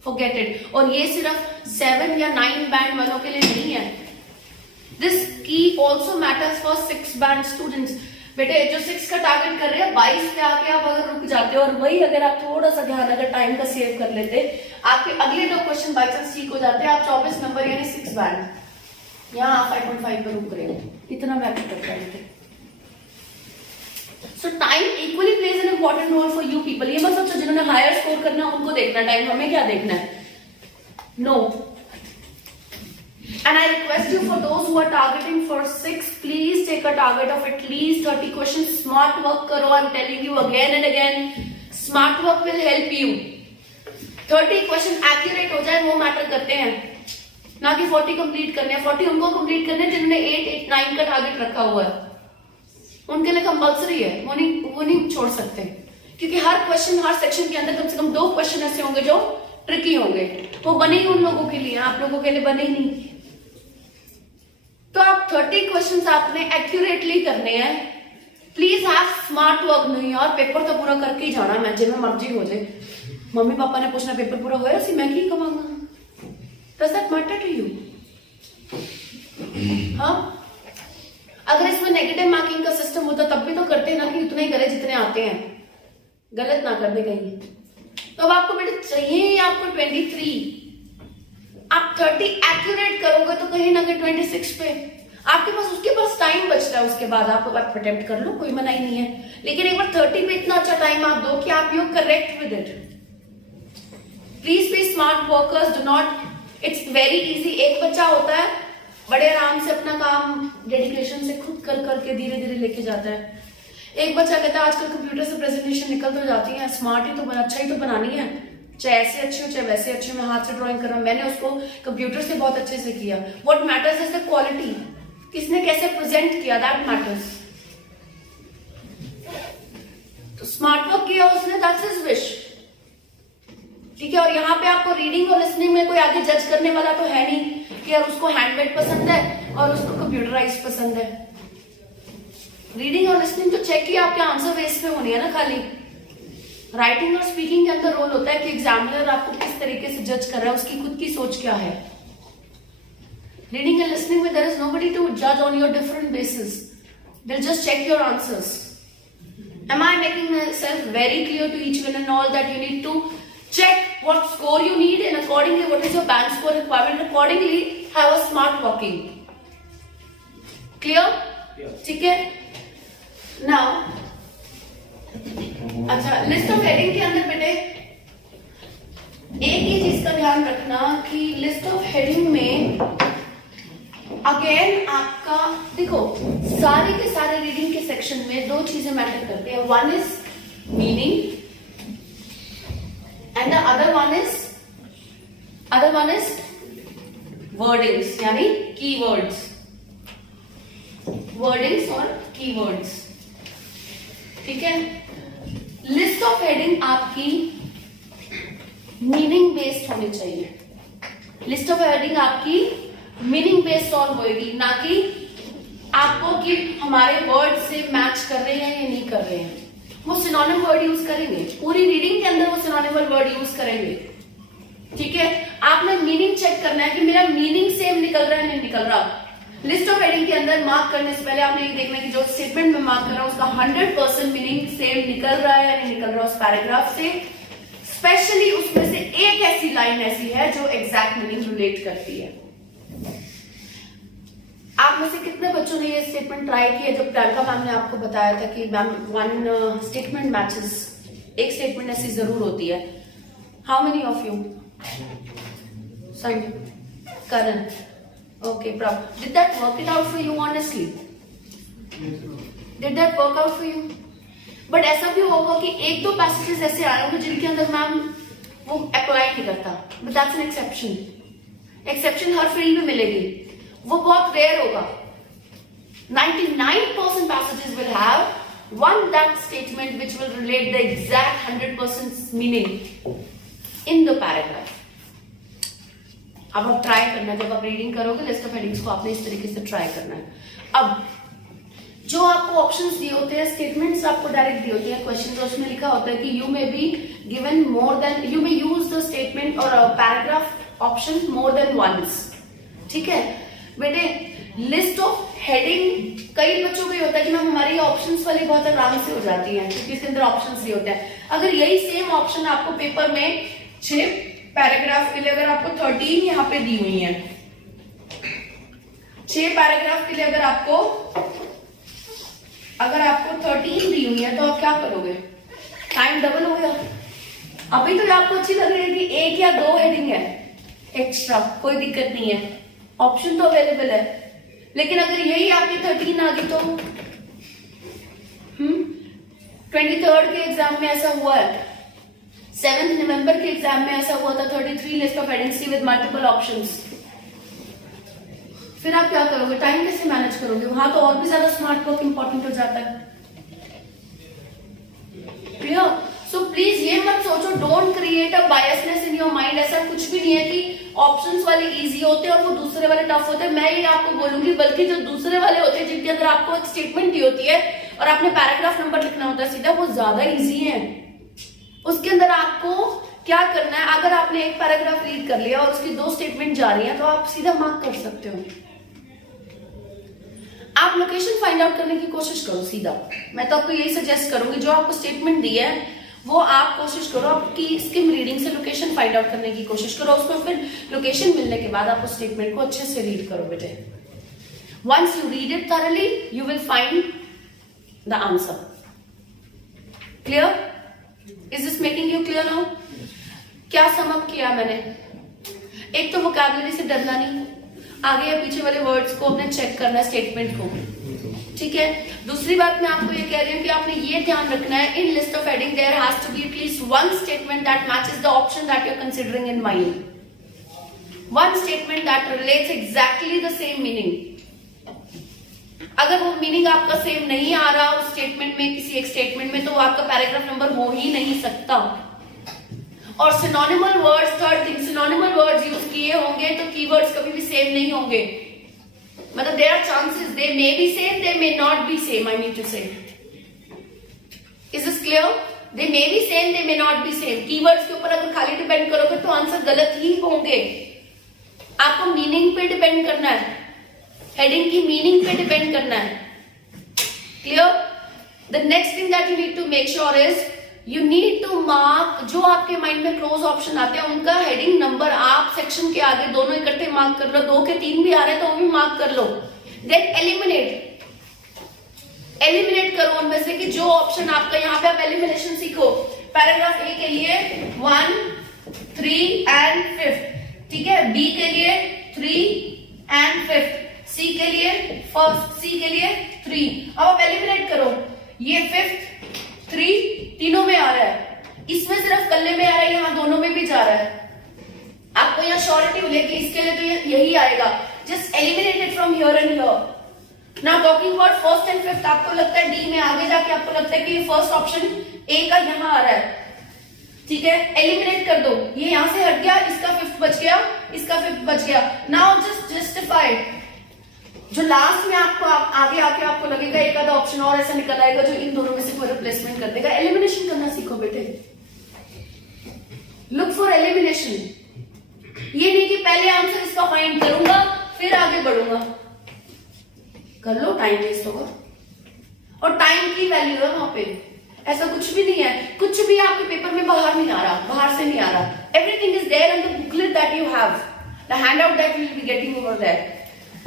फॉरगेट इट। और ये सिर्फ 7 या 9 बैंड वालों के लिए नहीं है, दिस की also matters for 6 band students. बेटे जो 6 का टारगेट कर रहे हैं, 22 पे आके आप अगर रुक जाते हो, और वही अगर आप थोड़ा सा ध्यान अगर टाइम का सेव कर लेते, आपके अगले 2 क्वेश्चन बाई चांस ठीक हो जाते, आप 24 नंबर यानी 6 बैंड, यहाँ आप 5.5 पे रुक रहे हो, इतना मैटर करता है। So time equally plays an important role for you people. ये मत सोचो जिन्होंने हायर स्कोर करना उनको देखना टाइम, हमें क्या देखना है, no. And I request you, for those who are targeting for 6, please take a target of at least 30 questions. Smart work karo, I'm telling you again and again, smart work will help you. 30 question accurate हो जाए वो matter करते हैं, ना कि 40 complete करने हैं। 40 उनको कंप्लीट करने हैं जिन्होंने 8, 8, 9 का टारगेट रखा हुआ है, उनके लिए कंपल्सरी है, वो नहीं छोड़ सकते। क्योंकि हर क्वेश्चन, हर सेक्शन के अंदर कम से कम 2 क्वेश्चन ऐसे होंगे जो ट्रिकी होंगे, वो बने ही उन लोगों के लिए, आप लोगों के लिए बने ही नहीं। तो आप 30 क्वेश्चंस आपने एक्यूरेटली करने हैं। Please have smart work. नहीं और पेपर तो पूरा करके ही जाना, मैं जिन्हें मर्जी हो जाए, मम्मी पापा ने पूछना पेपर पूरा होया सी, मैं की कमांगा, does that matter to you? हाँ, अगर इसमें नेगेटिव मार्किंग का सिस्टम होता तब भी तो करते ना कि उतने ही करे जितने आते हैं, गलत ना कर दे कहीं। तो अब आपको बेटे चाहिए आपको 23, आप 30 एक्यूरेट करोगे तो कहीं ना कहीं 26 पे आपके पास, उसके पास टाइम बचता है, उसके बाद आप अटेम्प्ट कर लो, कोई मना ही नहीं है। लेकिन एक बार 30 पे इतना अच्छा टाइम आप दो कि आप you correct with it. Please be smart workers, do not, it's very easy. एक बच्चा होता है बड़े आराम से अपना काम डेडिकेशन से खुद कर करके धीरे धीरे लेके जाता है। एक बच्चा कहता है आजकल कंप्यूटर से प्रेजेंटेशन निकल तो जाती है, स्मार्ट ही तो अच्छा ही तो बनानी है, चाहे ऐसे अच्छी हो चाहे वैसे अच्छी हो, मैं हाथ से ड्राइंग कर रहा हूं, मैंने उसको कंप्यूटर से बहुत अच्छे से किया। What matters is the quality, किसने कैसे प्रेजेंट किया, दैट मैटर्स। तो स्मार्ट वर्क किया उसने, दैट्स हिज विश, ठीक है। और यहाँ पे आपको रीडिंग और लिसनिंग में कोई आगे जज करने वाला तो है नहीं कि यार उसको हैंडमेड पसंद है और उसको कंप्यूटराइज पसंद है। रीडिंग और लिसनिंग तो चेक किया आपके आंसर बेस पे होनी है ना खाली। राइटिंग और स्पीकिंग के अंदर रोल होता है कि एग्जामिनर आपको किस तरीके से जज कर रहा है, उसकी खुद की सोच क्या है। रीडिंग एंड लिसनिंग में देयर इज नोबडी टू जज on your different basis, they will just check your answers. Am I making myself very clear to each one and all that you need to check what score you need and accordingly what is your band score requirement, accordingly have a smart working. Clear? ठीक है. Now, अच्छा, list of heading के अंदर बेटे एक ही चीज का ध्यान रखना कि लिस्ट ऑफ हेडिंग में अगेन आपका देखो सारे के सारे रीडिंग के सेक्शन में दो चीजें मैटर करते हैं. One is meaning and the other one is wordings, यानी कीवर्ड्स. वर्डिंग्स और कीवर्ड्स. ठीक है. लिस्ट ऑफ हेडिंग आपकी मीनिंग बेस्ड होनी चाहिए. लिस्ट ऑफ हेडिंग आपकी मीनिंग बेस्ड सॉल्व होएगी, ना कि आपको कि हमारे वर्ड से मैच कर रहे हैं या नहीं कर रहे हैं. वो सिनोनिम वर्ड यूज करेंगे पूरी रीडिंग के अंदर, वो सिनोनिमल वर्ड यूज करेंगे. ठीक है. आपने मीनिंग चेक करना है कि मेरा मीनिंग सेम निकल रहा है नहीं निकल रहा. लिस्ट ऑफ हेडिंग के अंदर मार्क करने से पहले आपने ये देखना है कि जो स्टेटमेंट में मार्क कर रहा हूं उसका 100% मीनिंग सेम निकल रहा है या नहीं निकल रहा उस पैराग्राफ से. स्पेशली उसमें से एक ऐसी लाइन ऐसी है जो एग्जैक्ट मीनिंग रिलेट करती है. आप में से कितने बच्चों ने ये स्टेटमेंट ट्राई किया जब प्रियंका मैम ने आपको बताया था कि मैम वन स्टेटमेंट मैचेस, एक स्टेटमेंट ऐसी जरूर होती है. How many of you? Sanju, Karan, okay, Prab. Did that work it out for you honestly? Did that work out for you? But ऐसा भी होगा कि एक दो पैसेजेस ऐसे आए होंगे जिनके अंदर मैम वो अप्लाई नहीं करता. But that's an exception. Exception her field में मिलेगी. वो बहुत रेयर होगा. 99% passages will have one that statement which will relate the exact 100% meaning in the paragraph. अब आप ट्राई करना, जब आप रीडिंग करोगे लिस्ट ऑफ हेडिंग्स को आपने इस तरीके से ट्राई करना है. अब जो आपको ऑप्शंस दिए होते हैं, स्टेटमेंट्स आपको डायरेक्ट दिए होते हैं क्वेश्चन, तो उसमें लिखा होता है कि you may be given more than, you may use the statement और paragraph option more than once. ठीक है बेटे. लिस्ट ऑफ हेडिंग कई बच्चों को ये होता है कि मैम हमारी ऑप्शंस वाली बहुत आराम से हो जाती है क्योंकि इसके अंदर ऑप्शंस दिए होते हैं. अगर यही सेम ऑप्शन आपको पेपर में 6 पैराग्राफ के लिए अगर आपको 13 यहाँ पे दी हुई है, 6 पैराग्राफ के लिए अगर आपको 13 दी हुई है तो आप क्या करोगे? टाइम डबल हो गया. अभी तो आपको अच्छी लग रही है कि एक या दो हेडिंग है एक्स्ट्रा, कोई दिक्कत नहीं है, ऑप्शन तो अवेलेबल है. लेकिन अगर यही आपकी 13 आ गई तो 23rd के एग्जाम में ऐसा हुआ है, 7 नवंबर के एग्जाम में ऐसा हुआ था. 33 list of headings with multiple options. फिर आप क्या करोगे? टाइम कैसे मैनेज करोगे? वहां तो और भी ज्यादा स्मार्ट वर्क इंपॉर्टेंट हो जाता है. क्लियर? सो प्लीज ये मत सोचो, don't create a biasness in your mind. ऐसा कुछ भी नहीं है कि ऑप्शंस वाले इजी होते हैं और वो दूसरे वाले टफ होते हैं. मैं ये आपको बोलूंगी बल्कि जो दूसरे वाले होते हैं जिनके अंदर आपको एक स्टेटमेंट दी होती है और आपने पैराग्राफ नंबर लिखना होता है सीधा, वो ज्यादा इजी है. उसके अंदर आपको क्या करना है, अगर आपने एक पैराग्राफ रीड कर लिया और उसकी 2 स्टेटमेंट जा रही है तो आप सीधा मार्क कर सकते हो. आप लोकेशन फाइंड आउट करने की कोशिश करो सीधा. मैं तो आपको यही सजेस्ट करूंगी, जो आपको स्टेटमेंट दी है वो आप कोशिश करो आपकी स्किम रीडिंग से लोकेशन फाइंड आउट करने की कोशिश करो. उसको फिर लोकेशन मिलने के बाद आप उस स्टेटमेंट को अच्छे से रीड करो बेटे. Once you read it thoroughly you will find the answer. Clear? Is this making you clear now? क्या सम अप किया मैंने? एक तो वोकैबुलरी से डरना नहीं, आगे या पीछे वाले वर्ड्स को अपने चेक करना है, स्टेटमेंट को. ठीक है. दूसरी बात मैं आपको ये कह रही हूँ कि आपने ये ध्यान रखना है, in list of heading there has to be at least one statement that matches the option that you are considering in mind. One statement that relates exactly the same meaning. अगर वो मीनिंग आपका सेम नहीं आ रहा उस statement में, किसी एक स्टेटमेंट में, तो आपका पैराग्राफ नंबर हो ही नहीं सकता. और synonymal words, third thing, synonymal words use किए होंगे तो कीवर्ड्स कभी भी सेम नहीं होंगे. मतलब there are chances they may be same, they may not be same. I need to say, is this clear? They may be same, they may not be same. Keywords के ऊपर अगर खाली depend करोगे तो answer गलत ही होंगे. आपको meaning पे डिपेंड करना है, हेडिंग की मीनिंग पे डिपेंड करना है. Clear? The next thing that you need to make sure is you need to mark, जो आपके माइंड में क्लोज ऑप्शन आते हैं उनका हेडिंग नंबर आप सेक्शन के आगे दोनों इकट्ठे मार्क कर लो, 2 के 3 भी आ रहे हैं तो वो भी मार्क कर लो। देन एलिमिनेट करो उनमें से कि जो ऑप्शन आपका, यहाँ पे आप एलिमिनेशन सीखो। पैराग्राफ ए के लिए 1, 3 एंड 5, ठीक है। बी के लिए 3 एंड 5, सी के लिए फर्स्ट, सी के लिए 3। अब आप एलिमिनेट करो, ये 5th 3 तीनों में आ रहा है, इसमें सिर्फ कल्ले में आ रहा है, यहाँ दोनों में भी जा रहा है। आपको यहाँ श्योरिटी मिले कि इसके लिए तो यही आएगा। Just eliminate it from here and here. Now talking about first and fifth, आपको लगता है डी में आगे जाके आपको लगता है कि ये फर्स्ट ऑप्शन ए का यहाँ आ रहा है, ठीक है। एलिमिनेट कर दो, ये यहाँ से हट गया, इसका 5th बच गया, इसका 5th बच गया। नाउ जस्ट जस्टिफाई, जो लास्ट में आपको आगे आके आपको लगेगा एक आधा ऑप्शन और ऐसा निकल आएगा जो इन दोनों में से कोई रिप्लेसमेंट कर देगा। एलिमिनेशन करना सीखो बेटे, लुक फॉर एलिमिनेशन। ये नहीं कि पहले आंसर इसका फाइंड करूंगा फिर आगे बढ़ूंगा, कर लो, टाइम वेस्ट होगा। और टाइम की वैल्यू है वहां पे, ऐसा कुछ भी नहीं है, कुछ भी आपके पेपर में बाहर नहीं आ रहा, बाहर से नहीं आ रहा। Everything is there in the booklet that you have, the handout that you will be getting over there.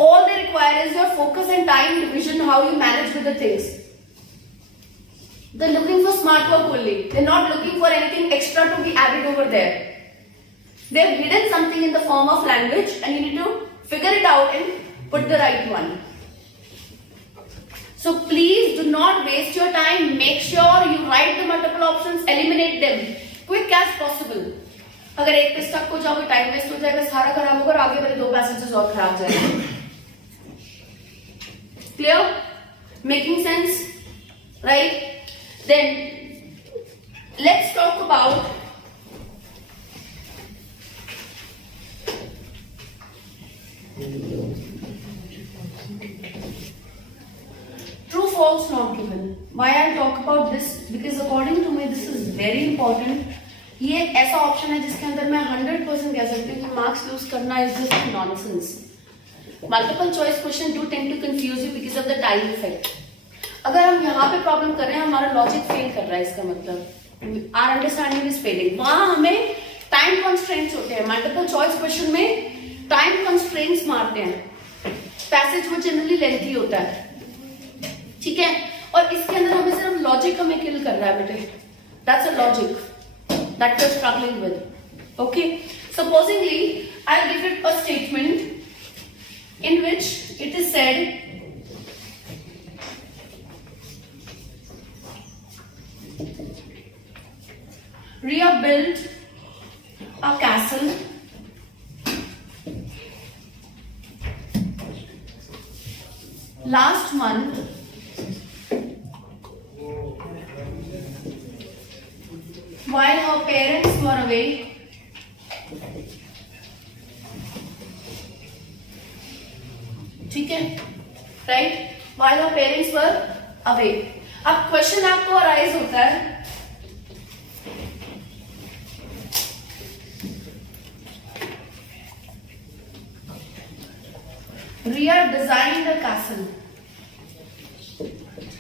All they require is your focus and time division, how you manage with the things. They're looking for smart work only. They're not looking for anything extra to be added over there. They've hidden something in the form of language and you need to figure it out and put the right one. So please do not waste your time. Make sure you write the multiple options, eliminate them quick as possible. अगर एक पे stuck हो जाओगे, time waste हो जाएगा, सारा खराब होगा और आगे वाले 2 पैसेजेस और खराब जाएंगे। Clear? Making sense? Right? Then let's talk about true false not given. Why I talk about this? Because according to me this is very important. ये एक ऐसा ऑप्शन है जिसके अंदर मैं 100% कह सकती हूँ कि मार्क्स लूज करना is just nonsense. Multiple choice question do tend to confuse you because of the time effect. अगर हम यहाँ पे प्रॉब्लम कर रहे हैं, हमारा लॉजिक फेल कर रहा है, इसका मतलब आवर अंडरस्टैंडिंग इज फेलिंग। वहां हमें टाइम कंस्ट्रेंट्स होते हैं, मल्टीपल चॉइस क्वेश्चन में टाइम कंस्ट्रेंट्स मारते हैं, पैसेज वो जनरली लेंथी होता है, ठीक है। और इसके अंदर हमें सिर्फ लॉजिक हमें किल कर रहा है बेटे, that's a logic that you're struggling with. Okay, supposingly I'll give it a statement in which it is said Ria built a castle last month while her parents were away. ठीक है, right, while her parents were away. अब question आपको arise होता है, Ria designed the castle.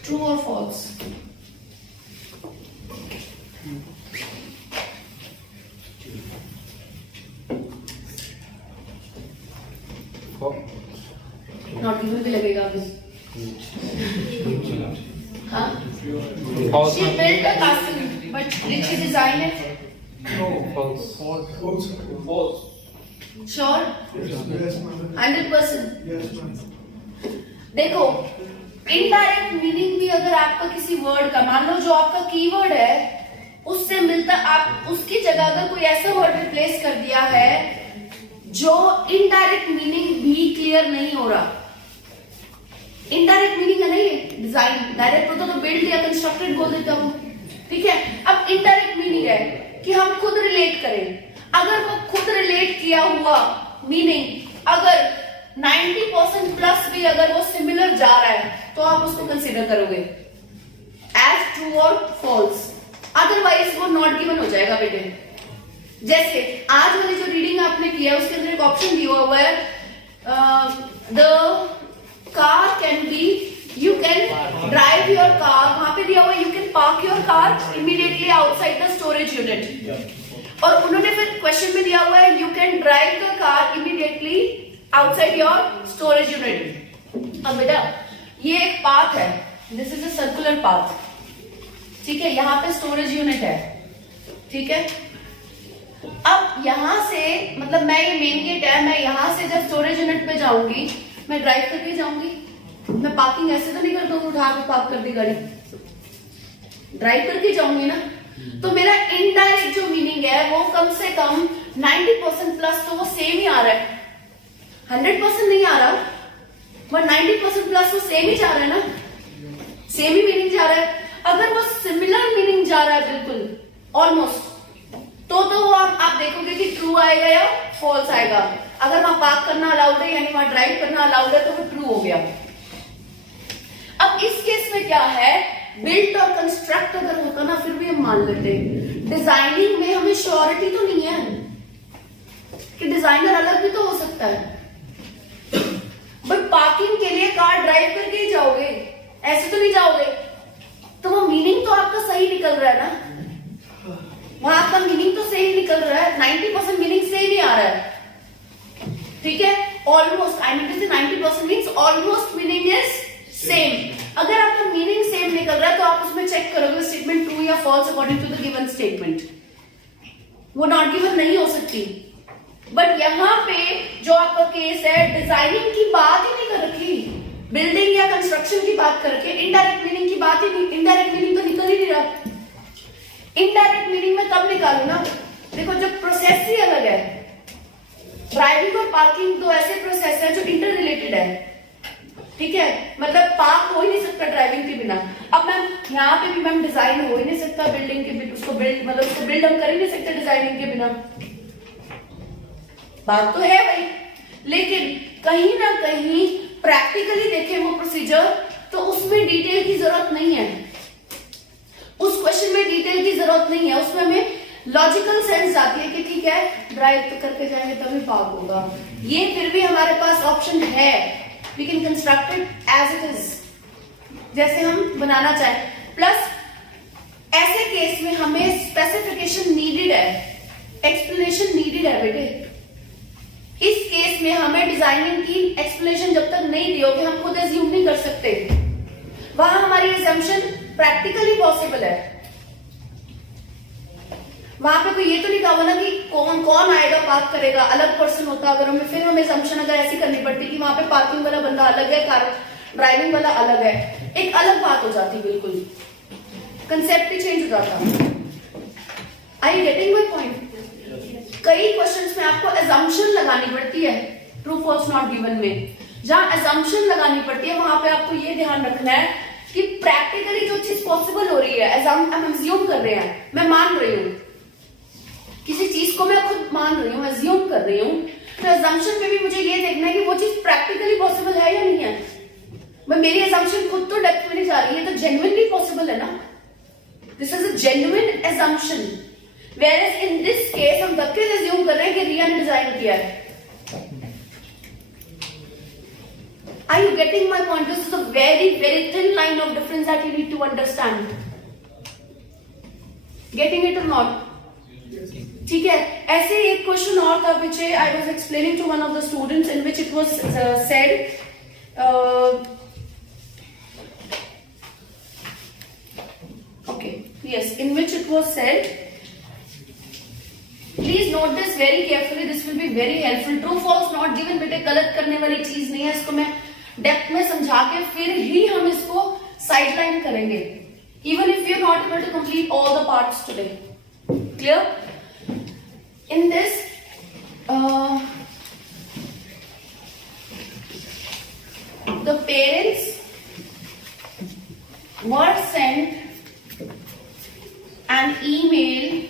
True or false? Not given भी लगेगा अभी। हाँ, she built a castle, but did she design it? No, false. False. False. Sure? 100%. Yes, ma'am. देखो, indirect meaning भी अगर आपका किसी वर्ड का, मान लो जो आपका कीवर्ड है उससे मिलता, आप उसकी जगह अगर कोई ऐसा वर्ड रिप्लेस कर दिया है जो इनडायरेक्ट मीनिंग भी क्लियर नहीं हो रहा। इनडायरेक्ट मीनिंग है ना ये, डिजाइन। डायरेक्ट होता तो बिल्ड या कंस्ट्रक्टेड बोल देता हूं, ठीक है। अब इनडायरेक्ट मीनिंग है कि हम खुद रिलेट करें। अगर वो खुद रिलेट किया हुआ मीनिंग अगर 90% प्लस भी अगर वो सिमिलर जा रहा है तो आप उसको कंसीडर करोगे एज ट्रू और फॉल्स, अदरवाइज वो नॉट गिवन हो जाएगा बेटे। जैसे आज वाली जो रीडिंग आपने किया है उसके अंदर एक ऑप्शन दिया हुआ है, the car can be You can drive your car, वहां पे दिया हुआ you can park your car immediately outside the storage unit. और उन्होंने फिर क्वेश्चन में दिया हुआ है you can drive the car immediately outside your storage unit. अब बेटा ये एक पाथ है, this is a circular path, ठीक है, यहाँ पे स्टोरेज यूनिट है, ठीक है. अब यहाँ से मतलब मैं ये मेन गेट है, मैं यहाँ से जब स्टोरेज यूनिट पे जाऊंगी मैं ड्राइव करके जाऊंगी, मैं पार्किंग ऐसे तो नहीं करता हूँ उठा के पार्क कर दी गाड़ी, ड्राइव करके जाऊंगी ना. तो मेरा इनडायरेक्ट जो मीनिंग है वो कम से कम 90% प्लस तो वो सेम ही आ रहा है, 100% नहीं आ रहा बट 90% प्लस तो सेम ही जा रहा है ना, सेम ही मीनिंग जा रहा है. अगर वो सिमिलर मीनिंग जा रहा है बिल्कुल ऑलमोस्ट, तो वो आप देखोगे कि ट्रू आएगा या फॉल्स आएगा. अगर वहां पार्क करना अलाउड है यानी वहां ड्राइव करना अलाउड है तो वो ट्रू हो गया. अब इस केस में क्या है, बिल्ट और कंस्ट्रक्ट अगर होता ना फिर भी हम मान लेते. डिजाइनिंग में हमें श्योरिटी तो नहीं है कि डिजाइनर अलग भी तो हो सकता है, बट पार्किंग के लिए कार ड्राइव करके ही जाओगे, ऐसे तो नहीं जाओगे. तो वो मीनिंग तो आपका सही निकल रहा है ना, वहां आपका मीनिंग तो सही निकल रहा है, 90% मीनिंग सेम ही आ रहा है, ठीक है. ऑलमोस्ट आई मीन टू से 90% means almost meaning is same. अगर आपका मीनिंग सेम निकल रहा है तो आप उसमें चेक करोगे स्टेटमेंट ट्रू या false according to the given statement. वो नॉट गिवन नहीं हो सकती. बट यहाँ पे जो आपका केस है डिजाइनिंग की बात ही नहीं कर रखी, बिल्डिंग या कंस्ट्रक्शन की बात करके इनडायरेक्ट मीनिंग की बात ही नहीं, इनडायरेक्ट मीनिंग तो निकल ही नहीं रहा. इनडायरेक्ट मीनिंग में कब निकालू ना, देखो जब प्रोसेस ही अलग है. ड्राइविंग और पार्किंग दो ऐसे प्रोसेस है जो इंटर रिलेटेड है, ठीक है. मतलब पार्क हो ही नहीं सकता ड्राइविंग के बिना. अब मैम यहाँ पे भी मैम डिजाइन हो ही नहीं सकता बिल्डिंग के बिना, उसको बिल्ड मतलब उसको बिल्ड हम कर ही नहीं सकते डिजाइनिंग के बिना. बात तो है भाई, लेकिन कहीं ना कहीं प्रैक्टिकली देखें वो प्रोसीजर तो उसमें डिटेल की जरूरत नहीं है, उस क्वेश्चन में डिटेल की जरूरत नहीं है. उसमें हमें लॉजिकल सेंस आती है कि ठीक है ड्राइव तो करके जाएंगे तभी पार्क होगा. ये फिर भी हमारे पास ऑप्शन है, we can construct it as it is, जैसे हम बनाना चाहें. प्लस ऐसे केस में हमें स्पेसिफिकेशन नीडेड है, एक्सप्लेनेशन नीडेड है बेटे. इस केस में हमें डिजाइनिंग की एक्सप्लेनेशन जब तक नहीं दियोगे हम खुद एज्यूम नहीं कर सकते. वहां हमारी असम्पशन प्रैक्टिकली पॉसिबल है. वहां पे कोई ये तो नहीं कहा ना कि कौन कौन आएगा पार्क करेगा, अलग पर्सन होता अगर हमें, फिर हमें असम्पशन अगर ऐसी करनी पड़ती कि वहां पे पार्किंग वाला बंदा अलग है, कार ड्राइविंग वाला अलग है, एक अलग बात हो जाती, बिल्कुल कंसेप्ट ही चेंज हो जाता. आई यू गेटिंग माई पॉइंट? कई क्वेश्चंस में आपको assumption लगानी पड़ती है ट्रू फॉल्स नॉट गिवन में. जहां assumption लगानी पड़ती है वहां पे आपको ये ध्यान रखना है कि प्रैक्टिकली जो चीज पॉसिबल हो रही है, हम assume कर रहे हैं, मैं मान रही हूं किसी चीज को, मैं खुद मान रही हूं, assume कर रही हूं, तो assumption में भी मुझे ये देखना है कि वो चीज प्रैक्टिकली पॉसिबल है या नहीं है. मैं मेरी assumption खुद तो डेप्थ में नहीं जा रही है, तो genuinely पॉसिबल है ना. This is a genuine assumption. Whereas in this case हम धक्के से assume कर रहे हैं कि रिया ने डिजाइन किया है. Are you getting my point? This is a very very thin line of difference that you need to understand. Getting it or not? ठीक है. ऐसे एक क्वेश्चन और था which I was explaining to one of the students in which it was said okay yes in which it was said, please note this very carefully, this will be very helpful. True false not given बेटे गलत करने वाली चीज नहीं है, इसको मैं depth में समझा के फिर ही हम इसको साइडलाइन करेंगे, even if you are not able to complete all the parts today. Clear? In this the parents were sent an email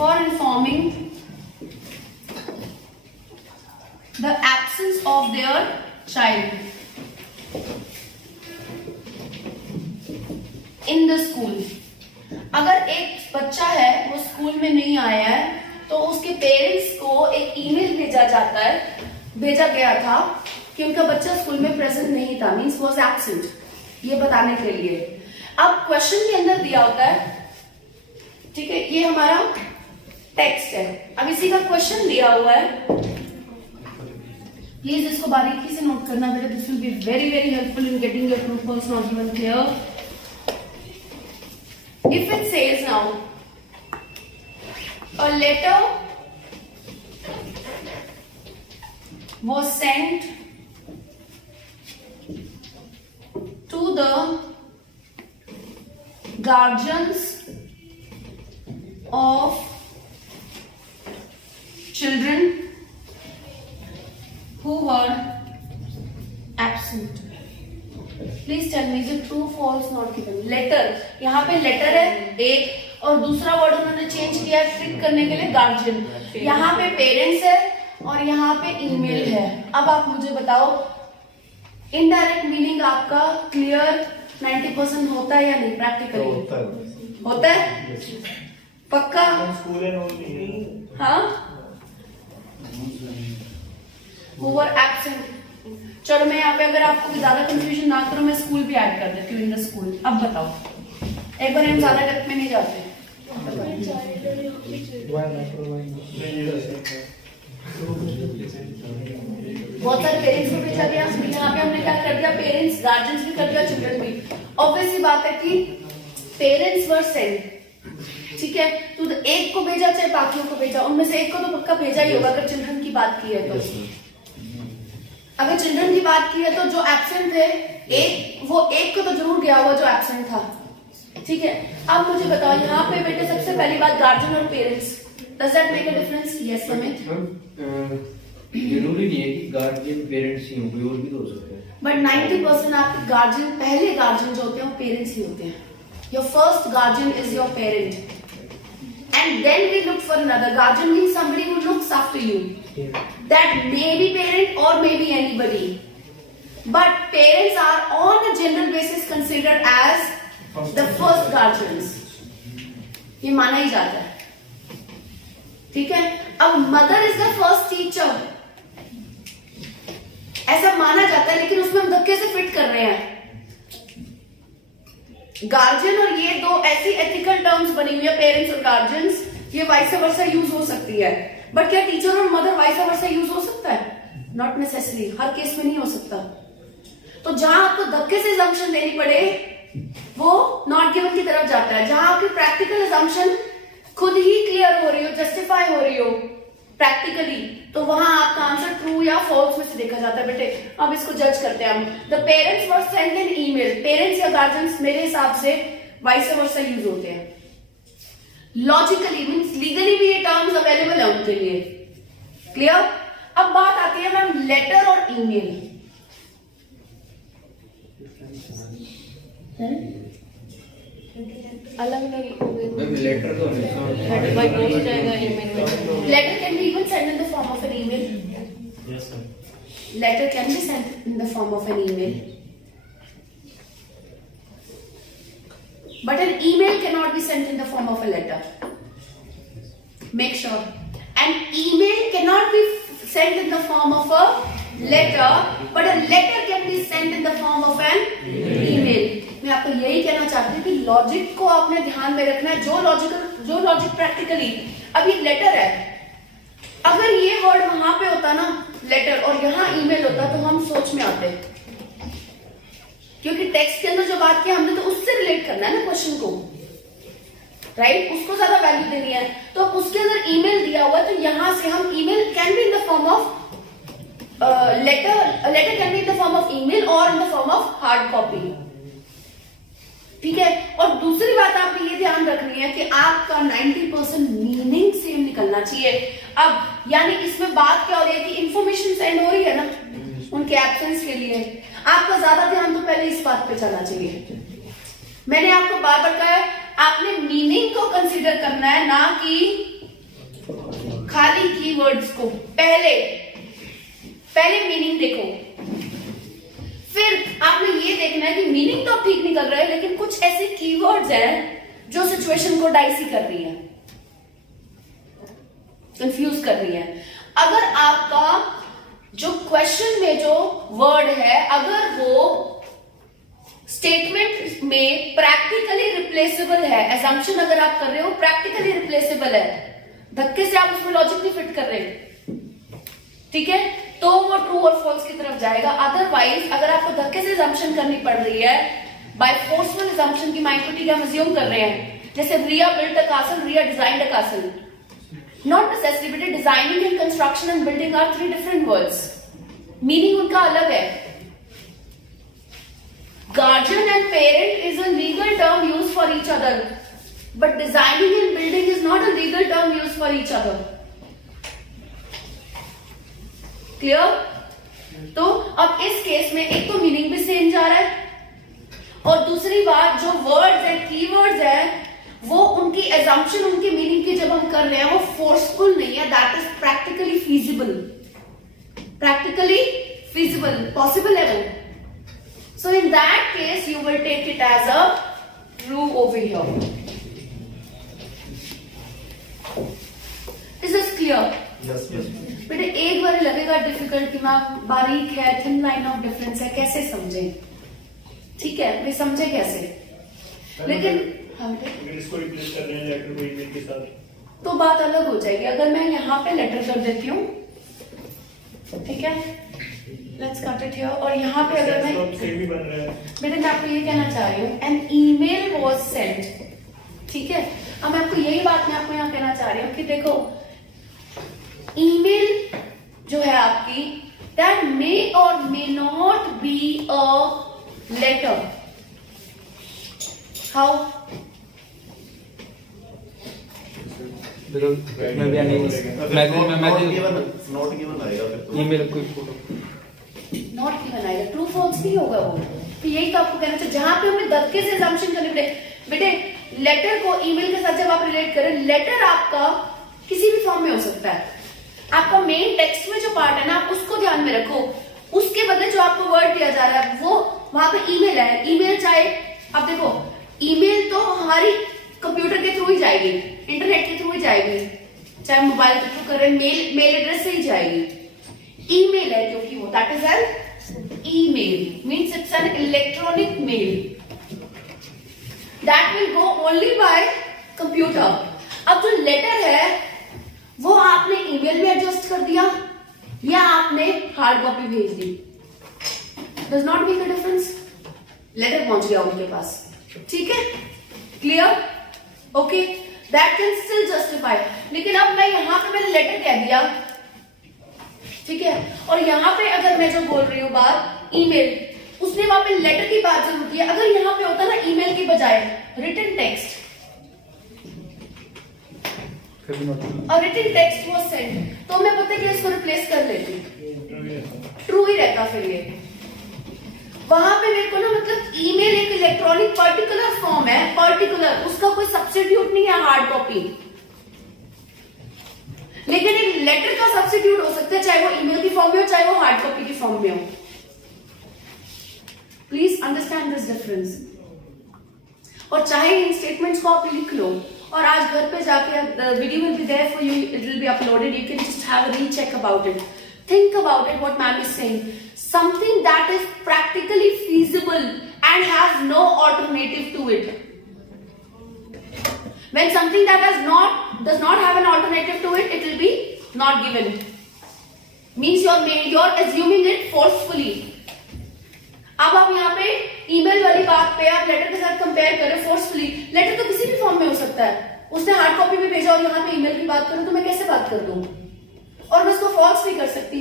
for informing the absence of their child in the school. अगर एक बच्चा है वो school में नहीं आया है तो उसके पेरेंट्स को एक ईमेल भेजा गया था कि उनका बच्चा स्कूल में प्रेजेंट नहीं था, मींस वाज एब्सेंट, ये बताने के लिए। अब क्वेश्चन के अंदर दिया होता है, ठीक है, ये हमारा टेक्स्ट है। अब इसी का क्वेश्चन दिया हुआ है, प्लीज इसको बारीकी से नोट करना बेटा, this will be very very helpful in getting your true false not given clear. If it says now a letter was sent to the guardians of children who were absent. Please tell me, is it true, false, not given? Letter, यहाँ पे letter है एक, और दूसरा word उन्होंने change किया trick करने के लिए, गार्जियन। यहाँ पे पेरेंट्स है और यहाँ पे ईमेल है। अब आप मुझे बताओ, इनडायरेक्ट मीनिंग आपका क्लियर 90% होता है या नहीं प्रैक्टिकली? होता है पक्का? हाँ, who were absent। चलो मैं यहाँ पे अगर आपको ज्यादा कंफ्यूजन ना करो, मैं स्कूल भी ऐड कर देती हूँ, इन द स्कूल। अब बताओ, एक बार हम ज्यादा डेप्थ में नहीं जाते। बहुत सारे पेरेंट्स को भेजा गया, यहाँ पे हमने क्या कर दिया, पेरेंट्स गार्जियंस भी कर दिया, चिल्ड्रन भी। ऑब्वियस सी बात है कि पेरेंट्स वर सेंट, ठीक है, तो एक को भेजा चाहे बाकियों को भेजा, उनमें से एक को तो पक्का भेजा ही होगा अगर चिल्ड्रन की बात की है तो। अगर चिल्ड्रन की बात की है तो जो एब्सेंट थे एक, वो एक को तो जरूर गया होगा जो एब्सेंट था, ठीक है। अब मुझे बताओ यहाँ पे बेटे सबसे पहली बात गार्जियन और parents, does that make a difference? Yes Samit. जरूरी नहीं है कि गार्जियन पेरेंट्स ही हों, कोई और भी तो हो सकता है, बट 90% आपके गार्जियन, पहले गार्जियन जो होते हैं वो पेरेंट्स ही होते हैं। Your first guardian is your parent and then we look for another. Guardian means somebody who looks after you. That may be parent or may be anybody. But parents are on a general basis considered as the first guardians. ये माना ही जाता है, ठीक है। अब mother is the first teacher, ऐसा माना जाता है, लेकिन उसमें हम धक्के से फिट कर रहे हैं। गार्जियन और ये दो ऐसी एथिकल टर्म्स बनी हुई है, पेरेंट्स और गार्जियंस, ये वाइस वर्सा यूज हो सकती है। बट क्या टीचर और मदर वाइस वर्सा यूज हो सकता है? नॉट नेसेसरी, हर केस में नहीं हो सकता। तो जहां आपको धक्के से assumption देनी पड़े वो नॉट गिवन की तरफ जाता है। जहां आपकी प्रैक्टिकल assumption खुद ही क्लियर हो रही हो, जस्टिफाई हो रही हो प्रैक्टिकली, तो वहां आपका आंसर ट्रू या फॉल्स में से देखा जाता है। बेटे अब इसको जज करते हैं हम। The parents were sent an email, parents या गार्जियंस मेरे हिसाब से वाइस वर्सा यूज होते हैं। लॉजिकली मींस लीगली भी ये टर्म्स अवेलेबल है उनके लिए, क्लियर। अब बात आती है मैम लेटर और ईमेल। अलग अलग लेटर तो letter can be even sent in the form of an email. Yes, sir. Letter can be sent in the form of an email, but an email cannot be sent in the form of a letter. Make sure. An email cannot be sent in the form of a letter, but a letter can be sent in the form of an email. मैं आपको यही कहना चाहती हूँ कि logic को आपने ध्यान में रखना है। जो लॉजिक प्रैक्टिकली, अब ये लेटर है, अगर ये वर्ड वहां पे होता ना लेटर और यहाँ ईमेल होता तो हम सोच में आते, क्योंकि टेक्स्ट के अंदर जो बात की हमने तो उससे रिलेट करना है ना क्वेश्चन को, राइट, उसको ज्यादा वैल्यू देनी है। तो उसके अंदर ईमेल दिया हुआ है तो यहां से हम email can be in the form of letter can be in the form of email और in the form of hard copy, ठीक है। और दूसरी बात आपको ये ध्यान रखनी है कि आपका 90% मीनिंग सेम निकलना चाहिए। अब यानी इसमें बात क्या हो रही है कि इंफॉर्मेशन सेंड हो रही है ना उनके एब्सेंस के लिए, आपका ज्यादा ध्यान तो पहले इस बात पे चलना चाहिए। मैंने आपको बार बार कहा है, आपने मीनिंग को कंसीडर करना है, ना कि खाली कीवर्ड्स को। पहले मीनिंग देखो, फिर आपने ये देखना है कि मीनिंग तो ठीक निकल रहा है, लेकिन कुछ ऐसे कीवर्ड्स हैं जो सिचुएशन को डाइसी कर रही है। कंफ्यूज कर रही है। अगर आपका जो क्वेश्चन में जो वर्ड है अगर वो स्टेटमेंट में प्रैक्टिकली रिप्लेसेबल है, एजम्पशन अगर आप कर रहे हो प्रैक्टिकली रिप्लेसेबल है, धक्के से आप उसमें लॉजिक नहीं फिट कर रहे, ठीक है, तो वो ट्रू और फॉल्स की तरफ जाएगा। अदरवाइज अगर आपको धक्के से एजम्पशन करनी पड़ रही है बाय फोर्सफुल एजम्पशन की माइंड को, ठीक है, हम अज्यूम कर रहे हैं, जैसे Riya built a castle, Riya designed a castle, not necessary, but designing and construction and building are 3 different words, meaning उनका अलग है। Guardian and parent is a legal term used for each other, but designing and building is not a legal term used for each other. Clear? तो अब इस case में एक तो meaning भी सेम जा रहा है और दूसरी बात जो वर्ड्स हैं, कीवर्ड्स हैं, वो उनकी एजम्पशन, उनकी मीनिंग की जब हम कर रहे हैं वो फोर्सफुल नहीं है, that is practically feasible, practically feasible, possible है वो। So in that case, you will take it as a true over here. Is this clear? Yes, yes. बेटे एक बार लगेगा डिफिकल्ट, दिमाग बारीक है, थिन लाइन ऑफ डिफरेंस है, कैसे समझे, ठीक है, वे समझे कैसे, लेकिन अगर इसको रिप्लेस कर रहे हैं लेटर को ईमेल के साथ तो बात अलग हो जाएगी। अगर मैं यहाँ पे लेटर कर देती हूँ, ठीक है, लेट्स कट इट हियर, और यहाँ पे अगर मैं सेम ही बन रहा है, बेटे मैं आपको ये कहना चाह रही हूँ एन ईमेल वाज सेंट, ठीक है, अब मैं आपको यही बात मैं आपको यहाँ कहना चाह रही हूँ कि देखो ईमेल जो है आपकी, दैट मे और may not be a letter, how, Because maybe an not given आएगा फिर तो। email कोई फोटो नॉट गिवन आएगा, ट्रू फॉल्स नहीं होगा वो। तो यही तो आपको कहना चाहिए, जहां पे हमने धक्के से assumption करने पड़े, बेटे लेटर को ईमेल के साथ जब आप रिलेट करें, लेटर आपका किसी भी फॉर्म में हो सकता है, आपका मेन टेक्स्ट में जो पार्ट है ना, आप उसको ध्यान में रखो, उसके बदले जो आपको वर्ड दिया जा रहा है वो वहां पे ईमेल है। ईमेल चाहे आप देखो, ईमेल तो हमारी कंप्यूटर के थ्रू ही जाएगी, इंटरनेट के थ्रू ही जाएगी, चाहे मोबाइल के थ्रू करें, मेल एड्रेस से ही जाएगी। ईमेल है क्योंकि वो that is an email, means it's an electronic mail that will go only by computer. अब जो लेटर है वो आपने ईमेल में एडजस्ट कर दिया या आपने हार्ड कॉपी भेज दी, does not make a difference, letter पहुंच गया उनके पास, ठीक है, clear, okay, that can still justify. लेकिन अब मैं यहां पे मैंने लेटर कह दिया, ठीक है, और यहां पे अगर मैं जो बोल रही हूँ बात ईमेल, उसने वहां पे लेटर की बात जरूर की है। अगर यहां पे होता ना ईमेल की बजाय रिटन टेक्स्ट, और रिटन टेक्स्ट वाज सेंड, तो मैं पता कि इसको रिप्लेस कर लेती, ट्रू ही रहता फिर ये। वहां पे मेरे को ना, मतलब ईमेल एक इलेक्ट्रॉनिक पर्टिकुलर फॉर्म है, पर्टिकुलर, उसका कोई सब्स्टिट्यूट नहीं है हार्ड कॉपी, लेकिन एक लेटर का सब्स्टिट्यूट हो सकता है, चाहे वो ईमेल की फॉर्म में हो चाहे वो हार्ड कॉपी की फॉर्म में हो। Please understand this difference. और चाहे इन स्टेटमेंट्स को आप लिख लो, और आज घर पे जाके video will be there for you, it will be uploaded, you can just have a recheck about it, think about it what ma'am is saying, something that is practically feasible and has no alternative to it. When something that does not have an alternative to it, it will be not given, means you're assuming it forcefully. अब आप यहाँ पे email वाली बात पे आप letter के साथ कंपेयर करें फोर्सफुली, लेटर तो किसी भी फॉर्म में हो सकता है, उसने हार्ड कॉपी में भेजा और यहाँ पे ईमेल की बात करूं तो मैं कैसे बात कर दूं, और मैं उसको फॉल्स भी कर सकती,